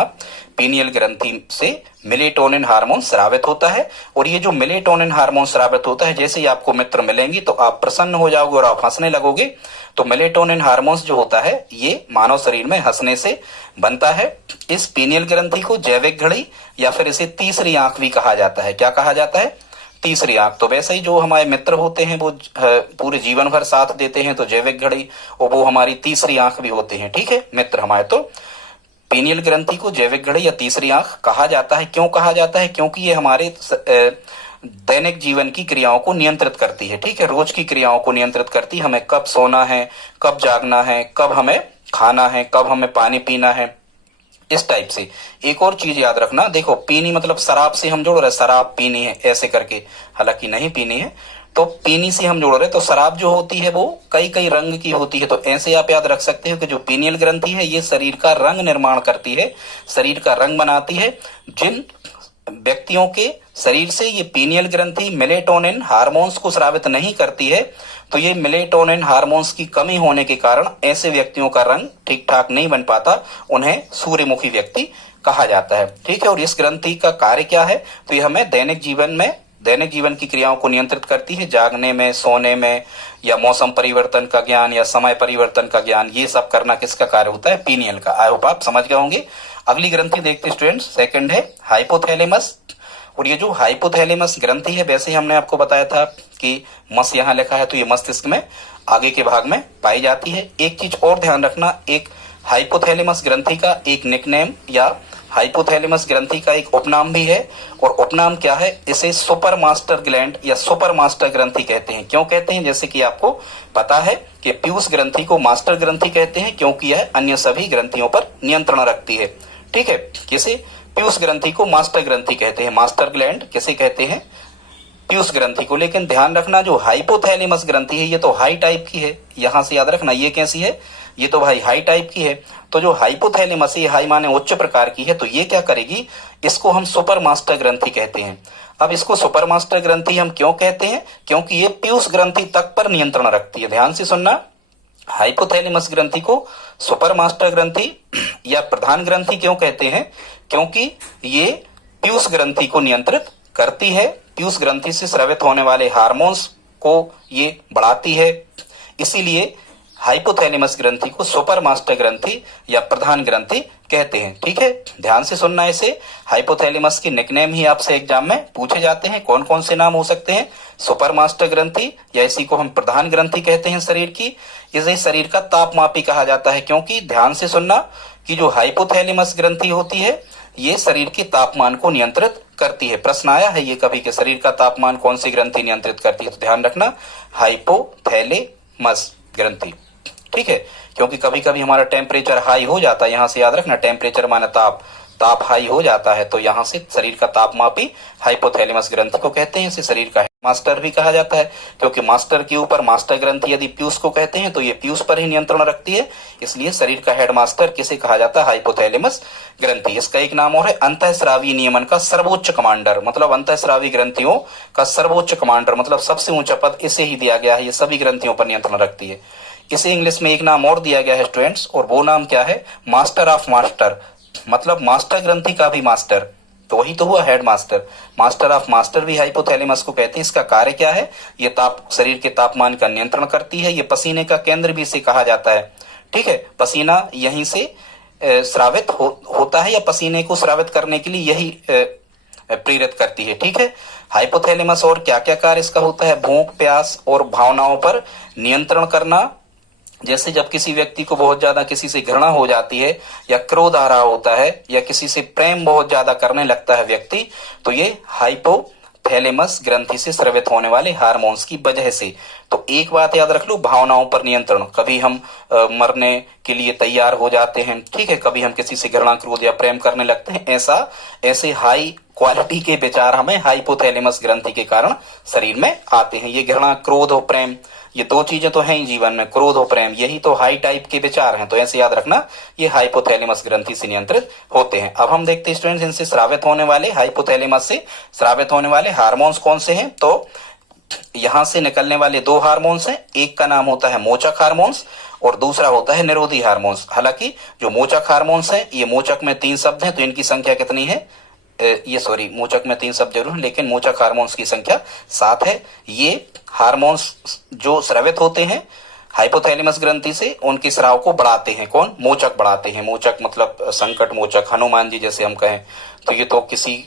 पीनियल ग्रंथि से मेलेटोनिन हार्मोन स्रावित होता है। और ये जो मेलेटोनिन हार्मोन स्रावित होता है, जैसे ही आपको मित्र मिलेंगी तो आप प्रसन्न हो जाओगे और आप हंसने लगोगे। तो मेलेटोनिन हार्मोन्स जो होता है ये मानव शरीर में हंसने से बनता है। इस पीनियल ग्रंथि को जैविक घड़ी या फिर इसे तीसरी आंख भी कहा जाता है। क्या कहा जाता है? तीसरी आंख। तो वैसे ही जो हमारे मित्र होते हैं वो पूरे जीवन भर साथ देते हैं, तो जैविक घड़ी, और वो हमारी तीसरी आंख भी होते हैं। ठीक है, मित्र हमारे। तो पीनियल ग्रंथि को जैविक घड़ी या तीसरी आंख कहा जाता है। क्यों कहा जाता है? क्योंकि ये हमारे दैनिक जीवन की क्रियाओं को नियंत्रित करती है। ठीक है, रोज की क्रियाओं को नियंत्रित करती है। हमें कब सोना है, कब जागना है, कब हमें खाना है, कब हमें पानी पीना है, इस टाइप से। एक और चीज याद रखना, देखो पीनी मतलब शराब से हम जोड़ रहे, शराब पीनी है ऐसे करके, हालांकि नहीं पीनी है, तो पीनी से हम जोड़ रहे। तो शराब जो होती है वो कई कई रंग की होती है। तो ऐसे आप याद रख सकते हो कि जो पीनियल ग्रंथि है ये शरीर का रंग निर्माण करती है, शरीर का रंग बनाती है। जिन व्यक्तियों के शरीर से ये पीनियल ग्रंथि मेलेटोनिन हार्मोन्स को स्रावित नहीं करती है, तो ये मेलेटोनिन हार्मोन्स की कमी होने के कारण ऐसे व्यक्तियों का रंग ठीक ठाक नहीं बन पाता, उन्हें सूर्यमुखी व्यक्ति कहा जाता है। ठीक है, और इस ग्रंथि का कार्य क्या है? तो ये हमें दैनिक जीवन की क्रियाओं को नियंत्रित करती है, जागने में, सोने में, या मौसम परिवर्तन का ज्ञान या समय परिवर्तन का ज्ञान, ये सब करना किसका कार्य होता है? पीनियल का। आई होप आप समझ गए होंगे। अगली ग्रंथि देखते स्टूडेंट्स, सेकंड है हाइपोथैलेमस। और ये जो हाइपोथैलेमस ग्रंथि है, वैसे हमने आपको बताया था कि मस यहाँ लिखा है, तो ये मस्तिष्क में आगे के भाग में पाई जाती है। एक चीज और ध्यान रखना, एक हाइपोथैलेमस ग्रंथि का एक निकनेम या हाइपोथैलेमस ग्रंथि का एक उपनाम भी है। और उपनाम क्या है? इसे सुपर मास्टर ग्लैंड या सुपर मास्टर ग्रंथि कहते हैं। क्यों कहते हैं? जैसे कि आपको पता है कि पीयूष ग्रंथि को मास्टर ग्रंथि कहते हैं, क्योंकि यह अन्य सभी ग्रंथियों पर नियंत्रण रखती है। ठीक है, किसे? पीयूष ग्रंथि को मास्टर ग्रंथि कहते हैं। मास्टर ग्लैंड किसे कहते हैं? पीयूष ग्रंथि को। लेकिन ध्यान रखना, जो हाइपोथैलेमस ग्रंथि है ये तो हाई टाइप की है। यहां से याद रखना, ये कैसी है? ये तो भाई हाई टाइप की है। तो जो हाइपोथैलेमस है, हाई माने उच्च प्रकार की है, तो ये क्या करेगी? इसको हम सुपर मास्टर ग्रंथि कहते हैं। अब इसको सुपर मास्टर ग्रंथि हम क्यों कहते हैं? क्योंकि ये पीयूष ग्रंथि तक पर नियंत्रण रखती है। ध्यान से सुनना, हाइपोथैलेमस ग्रंथि को सुपर मास्टर ग्रंथि या प्रधान ग्रंथि क्यों कहते हैं? क्योंकि ये पीयूष ग्रंथि को नियंत्रित करती है, पीयूष ग्रंथि से स्रावित होने वाले हार्मोन्स को ये बढ़ाती है। इसीलिए हाइपोथैलेमस ग्रंथि को सुपर मास्टर ग्रंथि या प्रधान ग्रंथि कहते हैं। ठीक है, ध्यान से सुनना इसे। हाइपोथैलेमस के निकनेम ही आपसे एग्जाम में पूछे जाते हैं। कौन कौन से नाम हो सकते हैं? सुपर मास्टर ग्रंथि, या इसी को हम प्रधान ग्रंथि कहते हैं शरीर की। इसे शरीर का तापमापी कहा जाता है, क्योंकि ध्यान से सुनना कि जो हाइपोथैलेमस ग्रंथि होती है ये शरीर के तापमान को नियंत्रित करती है। प्रश्न आया है ये कभी कि शरीर का तापमान कौन सी ग्रंथि नियंत्रित करती है? तो ध्यान रखना, हाइपोथैलेमस ग्रंथि। ठीक है, क्योंकि कभी कभी हमारा टेम्परेचर हाई हो जाता है, यहां से याद रखना, टेम्परेचर माने ताप, ताप हाई हो जाता है, तो यहाँ से शरीर का तापमापी हाइपोथैलेमस ग्रंथि को कहते हैं। इसे शरीर का मास्टर भी कहा जाता है, क्योंकि मास्टर के ऊपर मास्टर ग्रंथि यदि पीयूष को कहते हैं तो ये पीयूष पर ही नियंत्रण रखती है। इसलिए शरीर का हेड मास्टर किसे कहा जाता है? हाइपोथैलेमस ग्रंथि। इसका एक नाम और है अंतःस्रावी नियमन का सर्वोच्च कमांडर, मतलब अंतःस्रावी ग्रंथियों का सर्वोच्च कमांडर, मतलब सबसे ऊंचा पद इसे ही दिया गया है। ये सभी ग्रंथियों पर नियंत्रण रखती है। इसे इंग्लिश में एक नाम और दिया गया है स्टूडेंट्स, और वो नाम क्या है? मास्टर ऑफ मास्टर, मतलब मास्टर ग्रंथि का भी मास्टर, तो वही तो हुआ head master. Master of master भी हाइपोथैलेमस को कहते हैं। इसका कार्य क्या है? ये शरीर के तापमान का नियंत्रण करती है। ये पसीने का केंद्र भी इसे कहा जाता है। ठीक है, पसीना यहीं से स्रावित होता है, या पसीने को स्रावित करने के लिए यही प्रेरित करती है। ठीक है, हाइपोथैलेमस और क्या क्या कार्य इसका होता है? भूख, प्यास और भावनाओं पर नियंत्रण करना। जैसे जब किसी व्यक्ति को बहुत ज्यादा किसी से घृणा हो जाती है, या क्रोध आ रहा होता है, या किसी से प्रेम बहुत ज्यादा करने लगता है व्यक्ति, तो ये हाइपोथैलेमस ग्रंथि से स्रावित होने वाले हार्मोन्स की वजह से। तो एक बात याद रख लो, भावनाओं पर नियंत्रण। कभी हम मरने के लिए तैयार हो जाते हैं, ठीक है, कभी हम किसी से घृणा, क्रोध या प्रेम करने लगते हैं। ऐसे हाई क्वालिटी के विचार हमें हाइपोथैलेमस ग्रंथि के कारण शरीर में आते हैं। ये घृणा, क्रोध और प्रेम, ये दो चीजें तो हैं ही जीवन में, क्रोध और प्रेम, यही तो हाई टाइप के विचार हैं। तो ऐसे याद रखना, ये हाइपोथैलेमस ग्रंथि से नियंत्रित होते हैं। अब हम देखते हैं स्टूडेंट्स, इनसे स्रावित होने वाले, हाइपोथैलेमस से स्रावित होने वाले हार्मोन्स कौन से हैं। तो यहां से निकलने वाले दो हार्मोन्स हैं, एक का नाम होता है मोचक हार्मोन्स और दूसरा होता है निरोधी हार्मोन्स। हालांकि जो मोचक हार्मोन्स हैं, ये मोचक में 3 शब्द हैं, तो इनकी संख्या कितनी है, मोचक में 3 शब्द जरूर है, लेकिन मोचक हार्मोन्स की संख्या 7 है। ये हार्मोन्स जो स्रावित होते हैं हाइपोथैलेमस ग्रंथि से, उनके स्राव को बढ़ाते हैं। कौन? मोचक बढ़ाते हैं। मोचक मतलब संकट मोचक, हनुमान जी जैसे हम कहें, तो ये तो किसी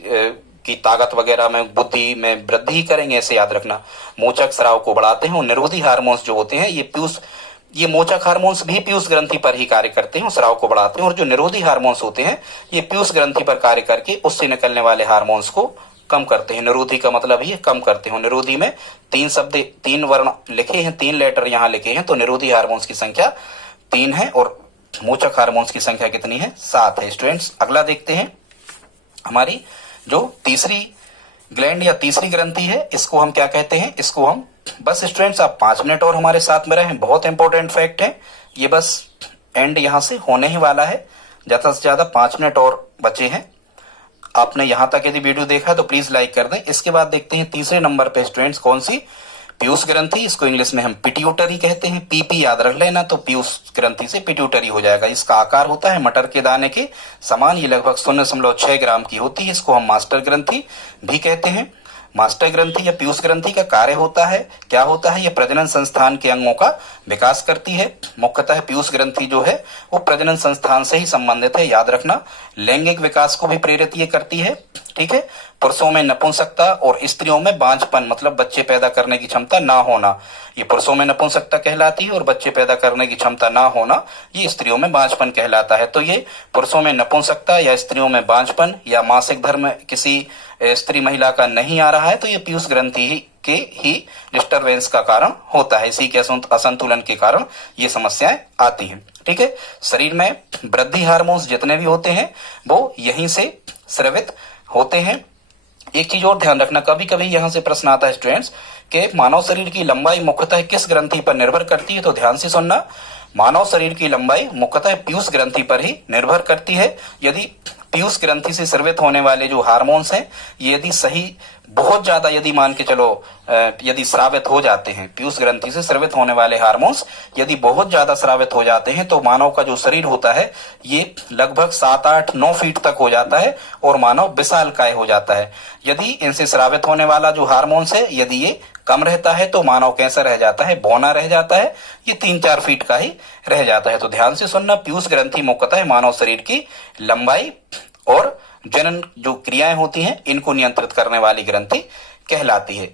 की ताकत वगैरह में, बुद्धि में वृद्धि करेंगे, ऐसे याद रखना। मोचक स्राव को बढ़ाते हैं। और निरोधी हार्मोन्स जो होते हैं, ये मोचक हार्मोन्स भी पीयूष ग्रंथि पर ही कार्य करते हैं और स्राव को बढ़ाते हैं। और जो निरोधी हार्मोन्स होते हैं, ये पीयूष ग्रंथि पर कार्य करके उससे निकलने वाले हार्मोन्स को कम करते हैं। निरोधी का मतलब ही कम करते हैं। निरोधी में 3 शब्द, 3 वर्ण लिखे हैं, 3 लेटर यहाँ लिखे हैं, तो निरोधी हार्मोन्स की संख्या 3 है और मोचक हार्मोन्स की संख्या कितनी है? 7 है। स्टूडेंट्स अगला देखते हैं, हमारी जो तीसरी ग्लैंड या तीसरी ग्रंथि है, इसको हम क्या कहते हैं? इसको हम, बस स्टूडेंट्स आप 5 मिनट और हमारे साथ में रहें, बहुत इंपॉर्टेंट फैक्ट है ये, बस एंड यहां से होने ही वाला है, ज्यादा से ज्यादा 5 मिनट और बचे हैं। आपने यहां तक यदि वीडियो देखा तो प्लीज लाइक कर दें। इसके बाद देखते हैं तीसरे नंबर पे स्टूडेंट्स कौन सी? पीयूष ग्रंथि। इसको इंग्लिश में हम पिट्यूटरी कहते हैं, पीपी याद रख लेना, तो पीयूष ग्रंथि से पिट्यूटरी हो जाएगा। इसका आकार होता है मटर के दाने के समान, ये लगभग 0.6 ग्राम की होती है। इसको हम मास्टर ग्रंथि भी कहते हैं। मास्टर ग्रंथि या पीयूष ग्रंथि का कार्य होता है, क्या होता है? ये प्रजनन संस्थान के अंगों का विकास करती है। मुख्यतः पीयूष ग्रंथि जो है वो प्रजनन संस्थान से ही संबंधित है, याद रखना। लैंगिक विकास को भी प्रेरित ये करती है, ठीक है। पुरुषों में नपुंसकता और स्त्रियों में बांझपन, मतलब बच्चे पैदा करने की क्षमता ना होना, ये पुरुषों में नपुंसकता कहलाती है, और बच्चे पैदा करने की क्षमता ना होना ये स्त्रियों में बांझपन कहलाता है। तो ये पुरुषों में नपुंसकता या स्त्रियों में बांझपन या मासिक धर्म किसी स्त्री महिला का नहीं आ रहा है, तो ये पीयूष ग्रंथि के ही डिस्टरबेंस का कारण होता है। इसी के असंतुलन के कारण ये समस्याएं आती हैं, ठीक है। शरीर में वृद्धि हार्मोन्स जितने भी होते हैं वो यहीं से स्रावित होते हैं। एक चीज और ध्यान रखना, कभी कभी यहां से प्रश्न आता है स्टूडेंट्स कि मानव शरीर की लंबाई मुख्यतः किस ग्रंथि पर निर्भर करती है? तो ध्यान से सुनना, मानव शरीर की लंबाई मुख्यतः पीयूष ग्रंथि पर ही निर्भर करती है। यदि पीयूष ग्रंथि से स्रावित होने वाले जो हार्मोन्स हैं, ये यदि सही बहुत ज्यादा, यदि मान के चलो यदि स्रावित हो जाते हैं, पीयूष ग्रंथि से स्रावित होने वाले हार्मोन्स यदि बहुत ज्यादा स्रावित हो जाते हैं, तो मानव का जो शरीर होता है ये लगभग 7, 8, 9 फीट तक हो जाता है और मानव विशालकाय हो जाता है। यदि इनसे स्रावित होने वाला जो हार्मोन्स है यदि ये कम रहता है तो मानव कैसा रह जाता है? बौना रह जाता है, ये 3-4 फीट का ही रह जाता है। तो ध्यान से सुनना, पीयूष ग्रंथि मुख्यतः मानव शरीर की लंबाई और जनन जो क्रियाएं होती हैं इनको नियंत्रित करने वाली ग्रंथि कहलाती है।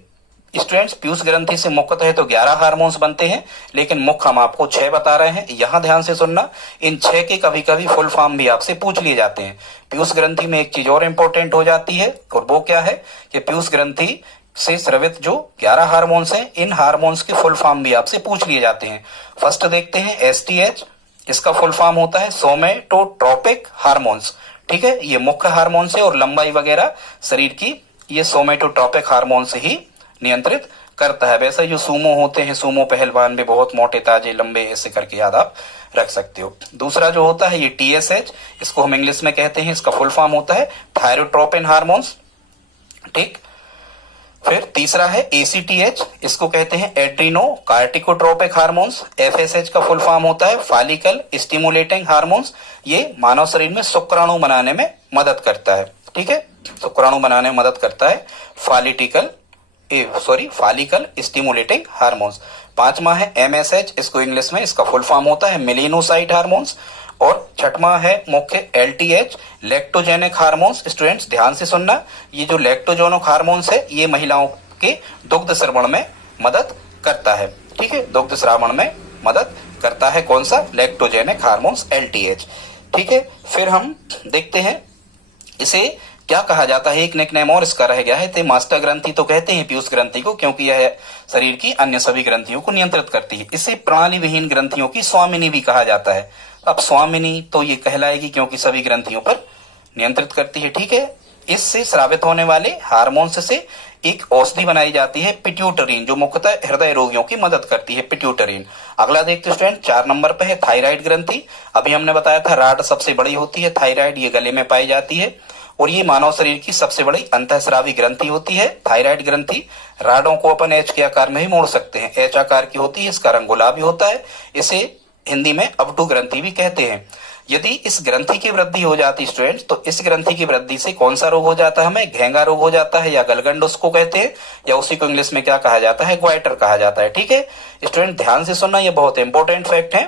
स्टूडेंट्स पीयूष ग्रंथि से मुख्यतः तो 11 हार्मोन्स बनते हैं, लेकिन मुख्य हम आपको 6 बता रहे हैं। यहां ध्यान से सुनना, इन 6 के कभी कभी फुल फॉर्म भी आपसे पूछ लिए जाते हैं। पीयूष ग्रंथि में एक चीज और इंपॉर्टेंट हो जाती है, और वो क्या है कि पीयूष ग्रंथि से स्रावित जो 11 हार्मोन्स हैं, इन हार्मोन्स के फुल फॉर्म भी आपसे पूछ लिए जाते हैं। फर्स्ट देखते हैं एसटीएच, इसका फुल फॉर्म होता है सोमेटोट्रोपिक हार्मोन्स, ठीक है। ये मुख्य हार्मोन्स है और लंबाई वगैरह शरीर की ये सोमेटोट्रोपिक हार्मोन से ही नियंत्रित करता है। वैसे जो सूमो होते हैं, सूमो पहलवान भी बहुत मोटे ताजे लंबे, ऐसे करके याद आप रख सकते हो। दूसरा जो होता है ये टीएसएच, इसको हम इंग्लिश में कहते हैं, इसका फुल फॉर्म होता है थायरोट्रोपिन हार्मोन्स, ठीक। फिर तीसरा है एसीटीएच, इसको कहते हैं एड्रीनो कार्टिकोट्रोपिक हार्मोन्स। एफएसएच का फुल फॉर्म होता है फॉलिकल स्टिमुलेटिंग हार्मोन्स, ये मानव शरीर में शुक्राणु बनाने में मदद करता है, ठीक है, शुक्राणु बनाने में मदद करता है। Follicle stimulating hormones. 5वां है एमएसएच, इसको इंग्लिश में इसका फुल फॉर्म होता है मेलिनोसाइट हार्मोन्स। और 6वां है मुख्य एलटीएच, लैक्टोजेनिक हार्मोन्स। स्टूडेंट्स ध्यान से सुनना, ये जो लैक्टोजेनिक हार्मोन्स है ये महिलाओं के दुग्ध श्रवण में मदद करता है, ठीक है, दुग्ध श्रवण में मदद करता है। कौन सा? लैक्टोजेनिक हार्मोन्स, एलटीएच, ठीक है। फिर हम देखते हैं इसे क्या कहा जाता है, एक निकनेम और इसका रह गया है, तो मास्टर ग्रंथि तो कहते हैं पीयूष ग्रंथि को, क्योंकि यह शरीर की अन्य सभी ग्रंथियों को नियंत्रित करती है। इसे प्रणाली विहीन ग्रंथियों की स्वामिनी भी कहा जाता है। अब स्वामिनी तो ये कहलाएगी क्योंकि सभी ग्रंथियों पर नियंत्रित करती है, ठीक है। इससे स्रावित होने वाले हार्मोन्स से एक औषधि बनाई जाती है पिट्यूटरीन, जो मुख्यतः हृदय रोगियों की मदद करती है, पिट्यूटरीन। अगला देखते स्टूडेंट 4 नंबर पे है थायराइड ग्रंथि। अभी हमने बताया था राड सबसे बड़ी होती है, थायराइड ये गले में पाई जाती है और ये मानव शरीर की सबसे बड़ी अंतःस्रावी ग्रंथि होती है। थायराइड ग्रंथि राडों को अपन एच के आकार में ही मोड़ सकते हैं, एच आकार की होती है, इसका रंग गुलाबी होता है। इसे हिंदी में अवटु ग्रंथि भी कहते हैं। यदि इस ग्रंथि की वृद्धि हो जाती स्टूडेंट्स, तो इस ग्रंथि की वृद्धि से कौन सा रोग हो जाता है, हमें घेंगा रोग हो जाता है, या गलगंड उसको कहते हैं, या उसी को इंग्लिश में क्या कहा जाता है, ग्वाइटर कहा जाता है, ठीक है। स्टूडेंट ध्यान से सुनना, ये बहुत इंपॉर्टेंट फैक्ट है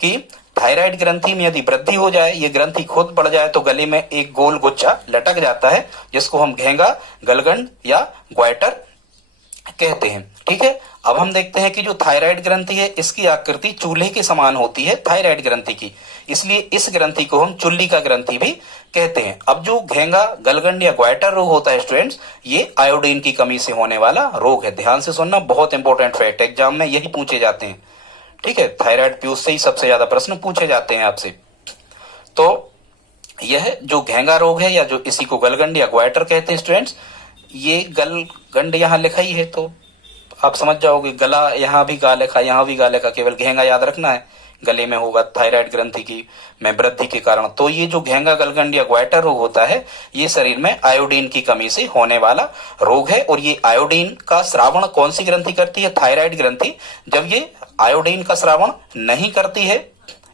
कि थायराइड ग्रंथि में यदि वृद्धि हो जाए, ये ग्रंथि खुद बढ़ जाए, तो गले में एक गोल गुच्छा लटक जाता है, जिसको हम घेंगा, गलगंड या ग्वाइटर कहते हैं, ठीक है। अब हम देखते हैं कि जो थायराइड ग्रंथि है, इसकी आकृति चूल्हे के समान होती है थायराइड ग्रंथि की, इसलिए इस ग्रंथि को हम चुल्ली का ग्रंथि भी कहते हैं। अब जो घेंगा, गलगंड या ग्वाइटर रोग होता है स्टूडेंट्स, ये आयोडीन की कमी से होने वाला रोग है। ध्यान से सुनना, बहुत इंपॉर्टेंट फैक्ट, एग्जाम में यही पूछे जाते हैं, ठीक है। थायराइड पीयूष से ही सबसे ज्यादा प्रश्न पूछे जाते हैं आपसे। तो यह जो घेंगा रोग है, या जो इसी को गलगंड या ग्वाइटर कहते हैं स्टूडेंट्स, ये गलगंड यहाँ लिखा ही है तो आप समझ जाओगे, गला यहाँ भी गा लिखा, यहाँ भी गा लिखा, केवल घेंगा याद रखना है, गले में होगा थायराइड ग्रंथि की में वृद्धि के कारण। तो ये जो घेंगा, गलगंड या ग्वाइटर रोग होता है, ये शरीर में आयोडीन की कमी से होने वाला रोग है। और ये आयोडीन का श्रावण कौन सी ग्रंथि करती है, थायराइड ग्रंथि। जब ये आयोडीन का श्रावण नहीं करती है,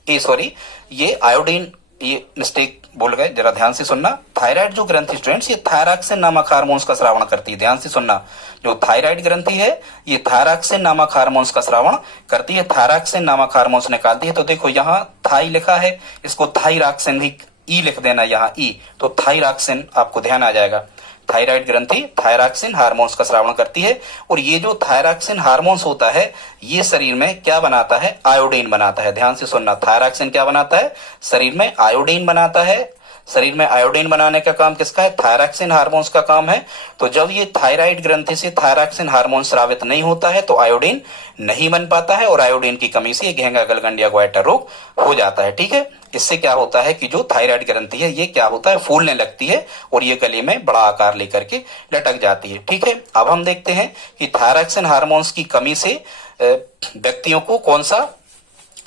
ये आयोडीन, ये मिस्टेक बोल गए, जरा ध्यान से सुनना। थायराइड जो ग्रंथि स्टूडेंट्स, ये थायरॉक्सिन नामक हार्मोन्स का श्रावण करती है। ध्यान से सुनना, जो थायराइड ग्रंथि है, ये थायरॉक्सिन नामक हार्मोन्स का श्रावण करती है, थायरॉक्सिन नामक हार्मोन्स निकालती है। तो देखो यहाँ थाई लिखा है, इसको थायरॉक्सिन ही ई लिख देना, यहाँ ई, तो थायरॉक्सिन आपको ध्यान आ जाएगा। थायराइड ग्रंथि थायरॉक्सिन हार्मोन्स का श्रावण करती है, और ये जो थायरॉक्सिन हार्मोन्स होता है, ये शरीर में क्या बनाता है, आयोडीन बनाता है। ध्यान से सुनना, थायरॉक्सिन क्या बनाता है, शरीर में आयोडीन बनाता है। शरीर में आयोडीन बनाने का काम किसका है, थायरॉक्सिन हार्मोन्स का काम है। तो जब ये थायराइड ग्रंथि से थायरॉक्सिन हार्मोन स्रावित नहीं होता है, तो आयोडीन नहीं बन पाता है, और आयोडीन की कमी से घेंगा, गलगंड या ग्वाइटर रोग हो जाता है, ठीक है। इससे क्या होता है कि जो थायराइड ग्रंथि है, ये क्या होता है, फूलने लगती है, और ये गले में बड़ा आकार लेकर के लटक जाती है, ठीक है। अब हम देखते हैं कि थायरॉक्सिन हार्मोन्स की कमी से व्यक्तियों को कौन सा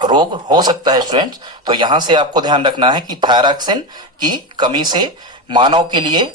रोग हो सकता है स्टूडेंट्स। तो यहां से आपको ध्यान रखना है कि थायरॉक्सिन की कमी से मानव के लिए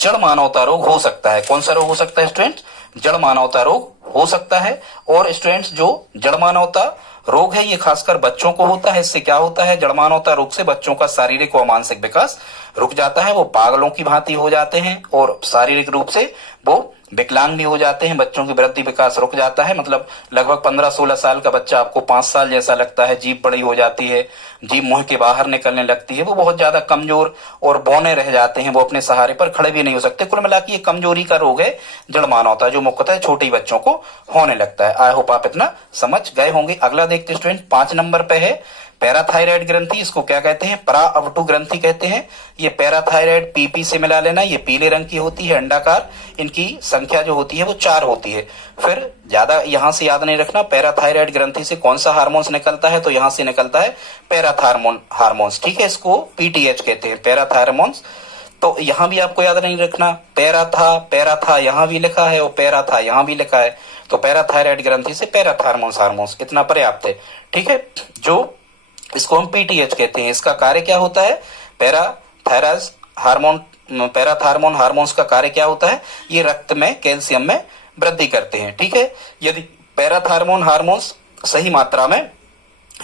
जड़ मानवता रोग हो सकता है। कौन सा रोग हो सकता है स्टूडेंट्स, जड़ मानवता रोग हो सकता है। और स्टूडेंट्स जो जड़ मानवता रोग है, ये खासकर बच्चों को होता है। इससे क्या होता है, जड़ मानवता रोग से बच्चों का शारीरिक और मानसिक विकास रुक जाता है, वो पागलों की भांति हो जाते हैं, और शारीरिक रूप से वो विकलांग भी हो जाते हैं, बच्चों की वृद्धि विकास रुक जाता है। मतलब लगभग 15-16 साल का बच्चा आपको 5 साल जैसा लगता है, जीभ बड़ी हो जाती है, जीभ मुंह के बाहर निकलने लगती है, वो बहुत ज्यादा कमजोर और बौने रह जाते हैं, वो अपने सहारे पर खड़े भी नहीं हो सकते। कुल मिला के ये कमजोरी का रोग है जड़ मानवता, जो मुख्यतः छोटे बच्चों को होने लगता है। आई होप आप इतना समझ गए होंगे। अगला देखते स्टूडेंट 5 नंबर पे है पैराथायराइड ग्रंथि। इसको क्या कहते हैं, पराअवटु ग्रंथि कहते हैं। ये पैराथायराइड पीपी से मिला लेना, ये पीले रंग की होती है, अंडाकार, इनकी संख्या जो होती है वो 4 होती है। फिर ज्यादा यहां से याद नहीं रखना, पैराथायराइड ग्रंथि से कौन सा हार्मोन्स निकलता है, तो यहां से निकलता है पैराथार्मोन हार्मोन्स, ठीक है। इसको पीटीएच कहते हैं, पैराथार्मोन्स। तो यहां भी आपको याद नहीं रखना, पैरा था यहां भी लिखा है, और पैरा था यहां भी लिखा है, तो पैराथायराइड ग्रंथि से पैराथार्मोन्स हार्मोन्स, इतना पर्याप्त है, ठीक है। जो इसको हम पीटीएच कहते हैं। इसका कार्य क्या होता है, पैराथायराइड हार्मोन, पैराथार्मोन हार्मोन्स का कार्य क्या होता है, ये रक्त में कैल्शियम में वृद्धि करते हैं, ठीक है। यदि पैराथार्मोन हार्मोन्स सही मात्रा में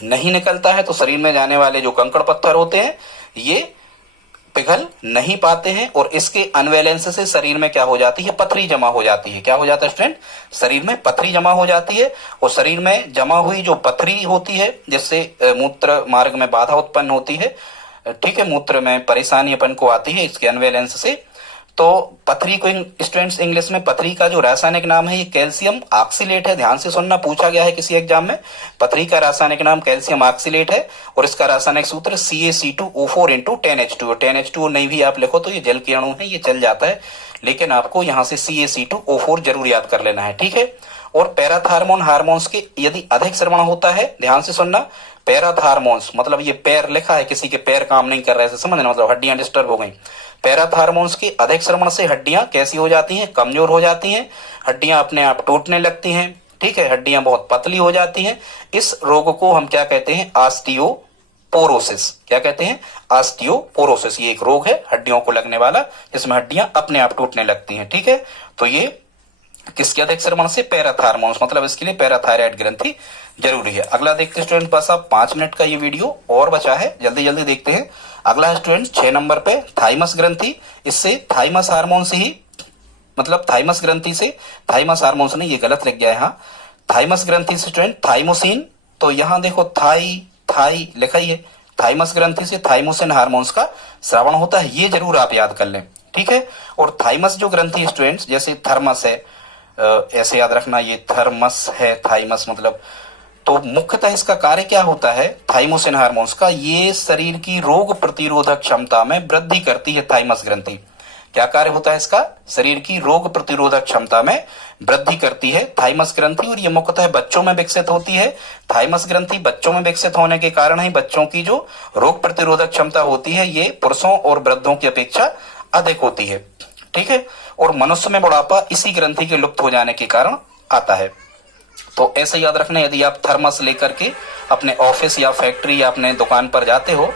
नहीं निकलता है, तो शरीर में जाने वाले जो कंकड़ पत्थर होते हैं, ये पिघल नहीं पाते हैं, और इसके अनवैलेंस से शरीर में क्या हो जाती है, पथरी जमा हो जाती है। क्या हो जाता है स्टूडेंट, शरीर में पथरी जमा हो जाती है, और शरीर में जमा हुई जो पथरी होती है, जिससे मूत्र मार्ग में बाधा उत्पन्न होती है, ठीक है, मूत्र में परेशानी अपन को आती है इसके अनवैलेंस से। तो पथरी को स्टूडेंट्स इंग्लिश में पथरी का जो रासायनिक नाम है ये कैल्शियम ऑक्सीलेट है। ध्यान से सुनना, पूछा गया है किसी एग्जाम में। पथरी का रासायनिक नाम कैल्शियम ऑक्सीलेट है और इसका रासायनिक सूत्र CaC2O4 इंटू 10H2। 10H2O नहीं भी आप लिखो तो ये जल के अणु है, ये चल जाता है, लेकिन आपको यहाँ से CaC2O4 जरूर याद कर लेना है, ठीक है। और पैराथार्मोन हार्मोन्स के यदि अधिक श्रवण होता है, ध्यान से सुनना, पैराथार्मोन्स मतलब ये पैर लिखा है, किसी के पैर काम नहीं कर रहे, समझना, मतलब हड्डियां डिस्टर्ब हो गई। पैराथार्मोन्स के अधिक श्रवण से हड्डियां कैसी हो जाती हैं? कमजोर हो जाती हैं, हड्डियां अपने आप टूटने लगती हैं, ठीक है, हड्डियां बहुत पतली हो जाती हैं। इस रोग को हम क्या कहते हैं? ऑस्टियोपोरोसिस। क्या कहते हैं? ऑस्टियोपोरोसिस। ये एक रोग है हड्डियों को लगने वाला, जिसमें हड्डियां अपने आप टूटने लगती हैं, ठीक है। तो ये किसके अधिक श्रवण से? पैराथार्मोन्स, मतलब इसके लिए पैराथायराइड ग्रंथि जरूरी है। अगला देखते हैं स्टूडेंट, बस आप 5 मिनट का ये वीडियो और बचा है, जल्दी जल्दी देखते हैं। अगला है स्टूडेंट 6 नंबर पे थाइमस ग्रंथि। इससे थाइमस हार्मोन से ही, मतलब थाइमस ग्रंथि से, थाइमस हार्मोन से नहीं, ये गलत लिख गया है, यहाँ थाइमस ग्रंथि से स्टूडेंट थाइमोसिन, तो यहाँ देखो थाई लिखा ही है, थाइमस ग्रंथि से थाइमोसिन हार्मोन्स का श्रवण होता है, ये जरूर आप याद कर लें, ठीक है। और थाइमस जो ग्रंथि स्टूडेंट्स, जैसे थर्मस है, ऐसे याद रखना, ये थर्मस है, थाइमस मतलब, तो मुख्यतः इसका कार्य क्या होता है थाइमोसिन हार्मोन्स का? ये शरीर की रोग प्रतिरोधक क्षमता में वृद्धि करती है। थाइमस ग्रंथि क्या कार्य होता है इसका? शरीर की रोग प्रतिरोधक क्षमता में वृद्धि करती है थाइमस ग्रंथि, और ये मुख्यतः बच्चों में विकसित होती है। थाइमस ग्रंथि बच्चों में विकसित होने के कारण ही बच्चों की जो रोग प्रतिरोधक क्षमता होती है ये पुरुषों और वृद्धों की अपेक्षा अधिक होती है, ठीक है। और मनुष्य में बुढ़ापा इसी ग्रंथि के लुप्त हो जाने के कारण आता है। तो ऐसे याद रखना, यदि आप थर्मस लेकर के अपने ऑफिस या फैक्ट्री या अपने दुकान पर जाते हो,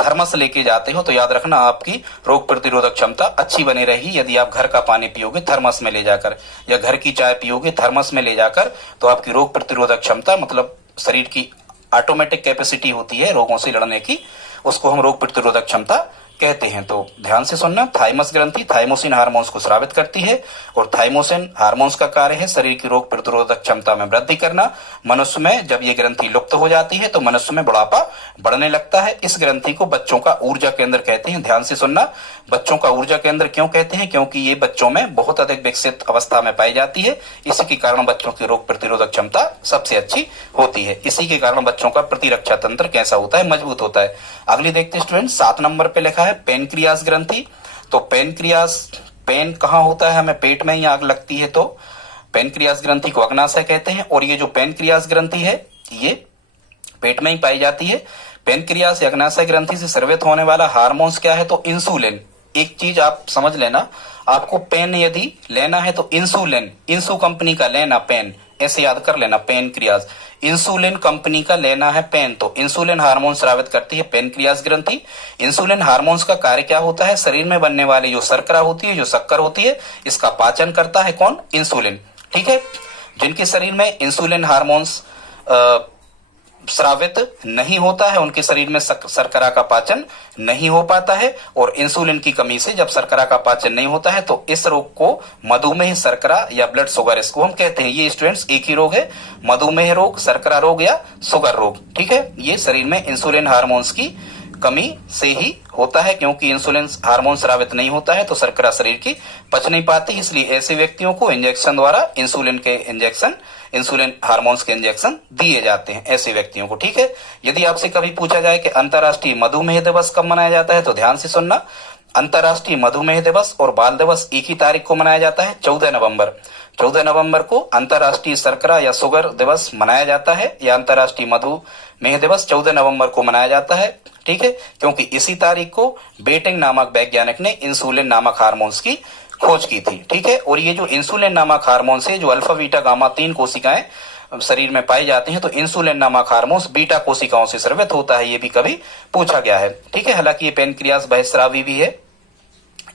थर्मस लेके जाते हो, तो याद रखना आपकी रोग प्रतिरोधक क्षमता अच्छी बनी रहेगी। यदि आप घर का पानी पियोगे थर्मस में ले जाकर, या घर की चाय पियोगे थर्मस में ले जाकर, तो आपकी रोग प्रतिरोधक क्षमता, मतलब शरीर की ऑटोमेटिक कैपेसिटी होती है रोगों से लड़ने की, उसको हम रोग प्रतिरोधक क्षमता कहते हैं। तो ध्यान से सुनना, थाइमस ग्रंथि थाइमोसिन हार्मोन्स को स्रावित करती है, और थाइमोसिन हार्मोन्स का कार्य है शरीर की रोग प्रतिरोधक क्षमता में वृद्धि करना। मनुष्य में जब ये ग्रंथि लुप्त हो जाती है तो मनुष्य में बुढ़ापा बढ़ने लगता है। इस ग्रंथि को बच्चों का ऊर्जा केंद्र कहते हैं। ध्यान से सुनना, बच्चों का ऊर्जा केंद्र क्यों कहते हैं? क्योंकि ये बच्चों में बहुत अधिक विकसित अवस्था में पाई जाती है। इसी के कारण बच्चों की रोग प्रतिरोधक क्षमता सबसे अच्छी होती है। इसी के कारण बच्चों का प्रतिरक्षा तंत्र कैसा होता है? मजबूत होता है। अगली देखते हैं स्टूडेंट, 7 नंबर पे लिखा है पेनक्रियास ग्रंथि। तो पेनक्रियास, पेन कहाँ होता है? हमें पेट में ही आग लगती है, तो पेनक्रियास ग्रंथि को अग्नाशय कहते हैं। और ये जो पेनक्रियास ग्रंथि है ये पेट में ही पाई जाती है। पेनक्रियास या अग्नाशय ग्रंथि से स्रावित होने वाला हार्मोन्स क्या है? तो इंसुलिन। एक चीज आप समझ लेना, आपको पेन यदि लेना है तो इंसुलिन, इंसु कंपनी का लेना पेन, ऐसे याद कर लेना, पेनक्रियास, इंसुलिन कंपनी का लेना है पेन। तो इंसुलिन हार्मोन स्रावित करती है पेनक्रियास ग्रंथि। इंसुलिन हार्मोन्स का कार्य क्या होता है? शरीर में बनने वाली जो शर्करा होती है, जो शक्कर होती है, इसका पाचन करता है कौन? इंसुलिन, ठीक है। जिनके शरीर में इंसुलिन हार्मोन्स स्रावित नहीं होता है, उनके शरीर में शर्करा का पाचन नहीं हो पाता है, और इंसुलिन की कमी से जब शर्करा का पाचन नहीं होता है तो इस रोग को मधुमेह शर्करा या ब्लड शुगर इसको हम कहते हैं। ये स्टूडेंट्स एक ही रोग है, मधुमेह रोग, शर्करा रोग या शुगर रोग, ठीक है। ये शरीर में इंसुलिन हार्मोन्स की कमी से ही होता है, क्योंकि इंसुलिन हार्मोन स्रावित नहीं होता है तो शर्करा शरीर की पच नहीं पाती। इसलिए ऐसे व्यक्तियों को इंजेक्शन द्वारा इंसुलिन हार्मोन्स के इंजेक्शन दिए जाते हैं, ऐसे व्यक्तियों को, ठीक है। यदि आपसे कभी पूछा जाए कि अंतर्राष्ट्रीय मधुमेह दिवस कब मनाया जाता है, तो ध्यान से सुनना, अंतर्राष्ट्रीय मधुमेह दिवस और बाल दिवस एक ही तारीख को मनाया जाता है, 14 नवंबर। 14 नवंबर को अंतर्राष्ट्रीय शर्करा या शुगर दिवस मनाया जाता है, या अंतर्राष्ट्रीय मधुमेह दिवस 14 नवंबर को मनाया जाता है, ठीक है। क्योंकि इसी तारीख को बेटिंग नामक वैज्ञानिक ने इंसुलिन नामक हार्मोन्स की खोज की थी, ठीक है। और ये जो इंसुलिन नामक हार्मोन से जो अल्फा बीटा गामा 3 कोशिकाएं शरीर में पाई जाती हैं, तो इंसुलिन नामक हार्मोन्स बीटा कोशिकाओं से स्रावित होता है, ये भी कभी पूछा गया है, ठीक है। हालांकि ये पेनक्रियास बहिस्रावी भी है,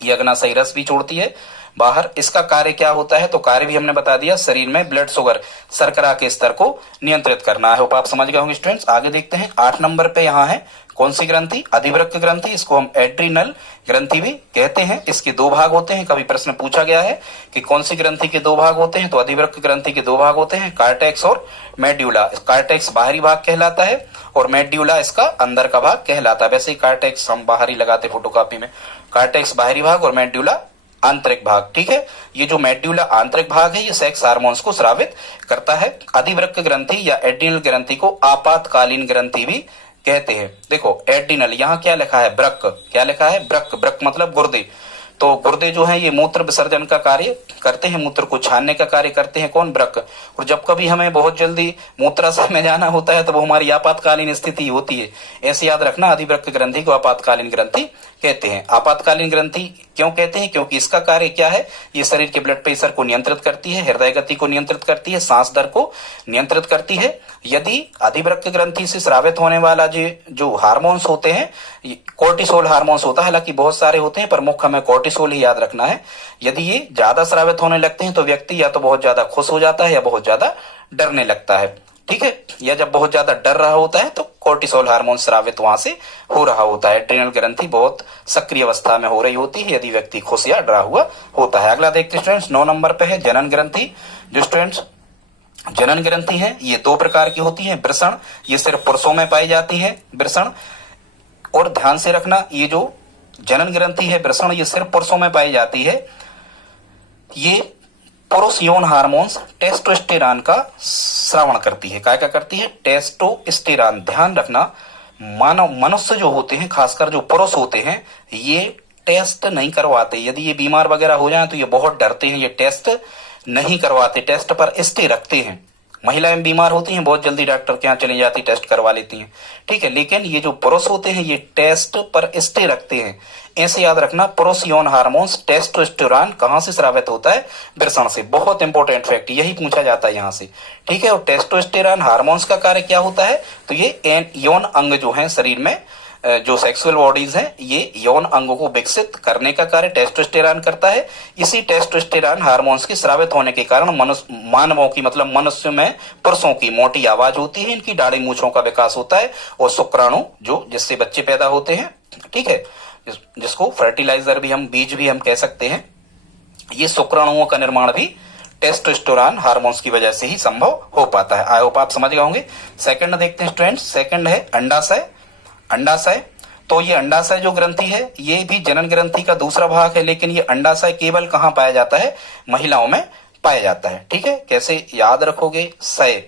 ये अग्नाशयी रस भी छोड़ती है बाहर। इसका कार्य क्या होता है? तो कार्य भी हमने बता दिया, शरीर में ब्लड शुगर, शर्करा के स्तर को नियंत्रित करना है। आप समझ गए होंगे स्टूडेंट्स। आगे देखते हैं, 8 नंबर पे यहाँ है कौन सी ग्रंथि? अधिवृक्क ग्रंथि। इसको हम एड्रीनल ग्रंथि भी कहते हैं। इसके 2 भाग होते हैं। कभी प्रश्न पूछा गया है कि कौन सी ग्रंथि के 2 भाग होते हैं, तो अधिवृक्क ग्रंथि के 2 भाग होते हैं, कार्टेक्स और मेड्यूला। कार्टेक्स बाहरी भाग कहलाता है और मेड्यूला इसका अंदर का भाग कहलाता है। वैसे ही कार्टेक्स हम बाहरी लगाते फोटोकॉपी में, कार्टेक्स बाहरी भाग और मेड्यूला आंतरिक भाग, ठीक है। ये जो मेड्यूला आंतरिक भाग है ये सेक्स हार्मोन्स को स्रावित करता है। अधिवृक्क ग्रंथि या एड्रिनल ग्रंथि को आपातकालीन ग्रंथि भी कहते हैं। देखो एड्रिनल, यहाँ क्या लिखा है, ब्रक, क्या लिखा है, ब्रक, ब्रक मतलब गुर्दे। तो गुर्दे जो है ये मूत्र विसर्जन का कार्य करते हैं, मूत्र को छानने का कार्य करते हैं, कौन, ब्रक। और जब कभी हमें बहुत जल्दी मूत्राशय में जाना होता है तो वो हमारी आपातकालीन स्थिति होती है। ऐसे याद रखना, अधिवृक्क ग्रंथि को आपातकालीन ग्रंथि कहते हैं। आपातकालीन ग्रंथि क्यों कहते हैं, क्योंकि इसका कार्य क्या है, ये शरीर के ब्लड प्रेशर को नियंत्रित करती है, हृदय गति को नियंत्रित करती है, सांस दर को नियंत्रित करती है। यदि अधिवृक्क ग्रंथि से स्रावित होने वाला जो हार्मोन्स होते हैं, कोर्टिसोल हार्मोन्स होता है, हालांकि बहुत सारे होते हैं पर मुख्य हमें कोर्टिसोल ही याद रखना है। यदि ये ज्यादा स्रावित होने लगते हैं तो व्यक्ति या तो बहुत ज्यादा खुश हो जाता है या बहुत ज्यादा डरने लगता है, ठीक है। या जब बहुत ज्यादा डर रहा होता है तो कोर्टिसोल हार्मोन स्रावित वहां से हो रहा होता है। एड्रिनल ग्रंथि बहुत सक्रिय अवस्था में हो रही होती है यदि व्यक्ति खुश या डरा हुआ होता है। अगला देखते हैं स्टूडेंट्स, 9 नंबर पे है जनन ग्रंथि। जो स्टूडेंट्स जनन ग्रंथि है ये 2 प्रकार की होती है। वृषण, ये सिर्फ पुरुषों में पाई जाती है, वृषण। और ध्यान से रखना, ये जो जनन ग्रंथि है वृषण, ये सिर्फ पुरुषों में पाई जाती है। ये पुरुष यौन हार्मोन्स टेस्टोस्टेरॉन का श्रावण करती है। क्या क्या करती है, टेस्टोस्टेरॉन। ध्यान रखना, मानव मनुष्य जो होते हैं, खासकर जो पुरुष होते हैं, ये टेस्ट नहीं करवाते। यदि ये बीमार वगैरह हो जाए तो ये बहुत डरते हैं, ये टेस्ट नहीं करवाते, टेस्ट पर स्टे रखते हैं। महिलाएं बीमार होती हैं बहुत जल्दी डॉक्टर के यहाँ चली जाती, टेस्ट करवा लेती हैं, ठीक है। लेकिन ये जो पुरुष होते हैं ये टेस्ट पर स्टे रखते हैं। ऐसे याद रखना, पुरुष यौन हार्मोन्स टेस्टोस्टेरॉन कहां से स्रावित होता है, वृषण से। बहुत इंपॉर्टेंट फैक्ट, यही पूछा जाता है यहाँ से, ठीक है। और टेस्टोस्टेरॉन हार्मोन्स का कार्य क्या होता है, तो ये यौन अंग जो है शरीर में, जो सेक्सुअल बॉडीज हैं, ये यौन अंगों को विकसित करने का कार्य टेस्टोस्टेरॉन करता है। इसी टेस्टोस्टेरॉन हार्मोन्स के स्रावित होने के कारण मानवों की, मतलब मनुष्य में पुरुषों की मोटी आवाज होती है, इनकी दाढ़ी मूछों का विकास होता है, और शुक्राणु जो जिससे बच्चे पैदा होते हैं, ठीक है, जिसको फर्टिलाइजर भी हम, बीज भी हम कह सकते हैं, ये शुक्राणुओं का निर्माण भी टेस्टोस्टेरॉन हार्मोन्स की वजह से ही संभव हो पाता है। आई होप आप समझ गए होंगे। सेकंड देखते हैं स्टूडेंट्स, सेकंड है अंडाशय। अंडाशय, तो ये अंडाशय जो ग्रंथि है ये भी जनन ग्रंथि का दूसरा भाग है, लेकिन ये अंडाशय केवल कहाँ पाया जाता है, महिलाओं में पाया जाता है, ठीक है। कैसे याद रखोगे, सय,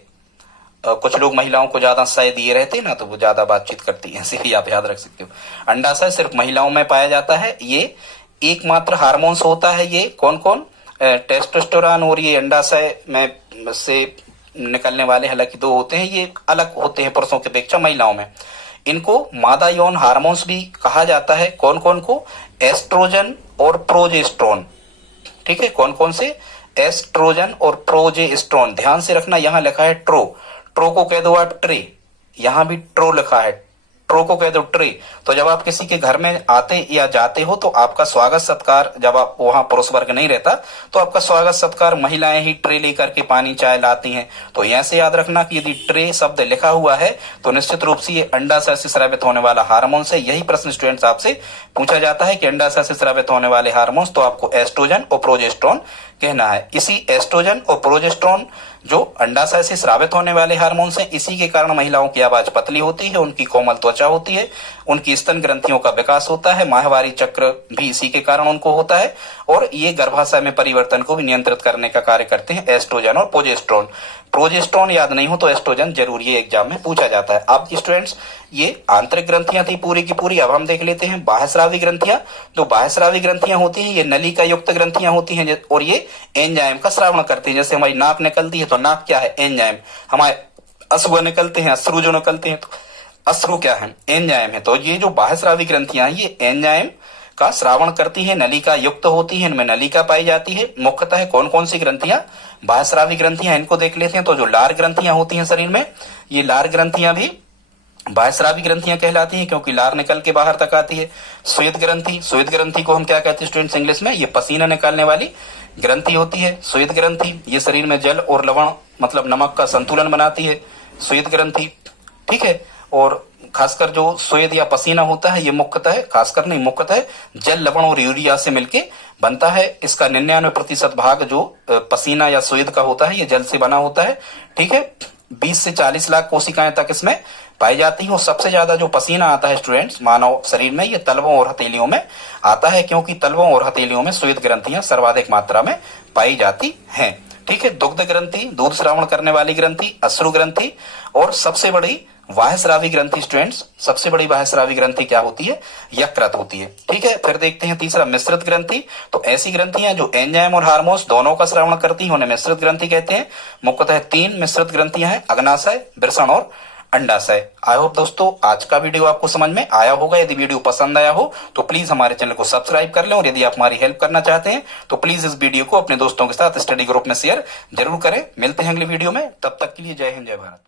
कुछ लोग महिलाओं को ज्यादा सय दिए रहते हैं ना, तो वो ज्यादा बातचीत करती है, ऐसे ही आप याद रख सकते हो। अंडाशय सिर्फ महिलाओं में पाया जाता है। ये एकमात्र हार्मोन्स होता है, ये कौन कौन, टेस्टोस्टेरोन और ये अंडाशय में से निकलने वाले, हालांकि 2 होते हैं, ये अलग होते हैं पुरुषों की अपेक्षा महिलाओं में। इनको मादा यौन हार्मोन्स भी कहा जाता है। कौन कौन को, एस्ट्रोजन और प्रोजेस्टेरोन, ठीक है। कौन कौन से, एस्ट्रोजन और प्रोजेस्टेरोन। ध्यान से रखना, यहां लिखा है ट्रो, ट्रो को कह दो आप ट्रे, यहां भी ट्रो लिखा है, ट्रो को कह दो ट्रे। तो जब आप किसी के घर में आते या जाते हो तो आपका स्वागत सत्कार, जब आप वहां पुरुष वर्ग नहीं रहता तो आपका स्वागत सत्कार महिलाएं ही ट्रे लेकर के पानी चाय लाती हैं। तो यहां से याद रखना कि यदि ट्रे शब्द लिखा हुआ है तो निश्चित रूप से ये अंडाशय से स्रावित होने वाला हार्मोन है। यही प्रश्न स्टूडेंट्स आपसे पूछा जाता है कि अंडाशय से स्रावित होने वाले हार्मोन्स, तो आपको एस्ट्रोजन और प्रोजेस्टेरोन कहना है। इसी एस्ट्रोजन और प्रोजेस्टेरोन जो अंडाशय से स्रावित होने वाले हार्मोन्स हैं, इसी के कारण महिलाओं की आवाज पतली होती है, उनकी कोमल त्वचा होती है, उनकी स्तन ग्रंथियों का विकास होता है, माहवारी चक्र भी इसी के कारण उनको होता है, और ये गर्भाशय में परिवर्तन को भी नियंत्रित करने का कार्य करते हैं एस्ट्रोजन और प्रोजेस्टेरोन। प्रोजेस्टेरोन याद नहीं हो तो एस्ट्रोजन जरूर ये एग्जाम में पूछा जाता है। अब स्टूडेंट्स ये आंतरिक ग्रंथियां थी पूरी की पूरी। अब हम देख लेते हैं बाह्यस्रावी ग्रंथियां। जो बाह्यस्रावी ग्रंथियां होती हैं ये नलिका युक्त ग्रंथियां होती हैं और ये एंजाइम का स्रावण करती हैं। जैसे हमारी नाक निकलती है तो नाक क्या है, एंजाइम। हमारे अश्रु निकलते हैं, अश्रु जो निकलते हैं तो अश्रु क्या है, एंजाइम है। तो ये जो बाह्यस्रावी ग्रंथियां हैं ये एंजाइम का श्रावण करती है, नलिका युक्त होती है, इनमें नलिका पाई जाती है। मुख्यतः कौन कौन सी ग्रंथियां, बाह्यस्रावी ग्रंथियां, इनको देख लेते हैं। तो जो लार ग्रंथियां होती हैं शरीर में, ये लार ग्रंथियां भी बाह्यस्रावी ग्रंथियां कहलाती हैं क्योंकि लार निकल के बाहर तक आती है। श्वेत ग्रंथि, श्वेत ग्रंथि को हम क्या कहते हैं स्टूडेंट्स इंग्लिश में, ये पसीना निकालने वाली ग्रंथि होती है श्वेत ग्रंथि। ये शरीर में जल और लवण मतलब नमक का संतुलन बनाती है श्वेत ग्रंथि, ठीक है। और खासकर जो स्वेद या पसीना होता है ये मुख्यतः, खासकर नहीं मुख्यतः जल, लवण और यूरिया से मिलके बनता है। इसका 99% भाग जो पसीना या स्वेद का होता है ये जल से बना होता है, ठीक है। 20 से 40 लाख कोशिकाएं तक इसमें पाई जाती है। और सबसे ज्यादा जो पसीना आता है स्टूडेंट्स मानव शरीर में, ये तलवों और हथेलियों में आता है, क्योंकि तलवों और हथेलियों में श्वेत ग्रंथियां सर्वाधिक मात्रा में पाई जाती हैं। ठीक है, दुग्ध ग्रंथि, दूध श्रावण करने वाली ग्रंथि, अश्रु ग्रंथि, और सबसे बड़ी बाह्यस्रावी ग्रंथि स्टूडेंट्स, सबसे बड़ी बाह्यस्रावी ग्रंथि क्या होती है? यकृत होती है। ठीक है, फिर देखते हैं तीसरा मिश्रित ग्रंथि। तो ऐसी ग्रंथियां जो एंजाइम और हार्मोन्स दोनों का श्रावण करती हैं उन्हें मिश्रित ग्रंथि कहते हैं। मुख्यतः 3 मिश्रित ग्रंथियां हैं, अग्नाशय, वृषण और अंडाशय। आई होप दोस्तों आज का वीडियो आपको समझ में आया होगा। यदि वीडियो पसंद आया हो तो प्लीज हमारे चैनल को सब्सक्राइब कर लें, और यदि आप हमारी हेल्प करना चाहते हैं तो प्लीज इस वीडियो को अपने दोस्तों के साथ स्टडी ग्रुप में शेयर जरूर करें। मिलते हैं अगले वीडियो में, तब तक के लिए जय हिंद, जय भारत।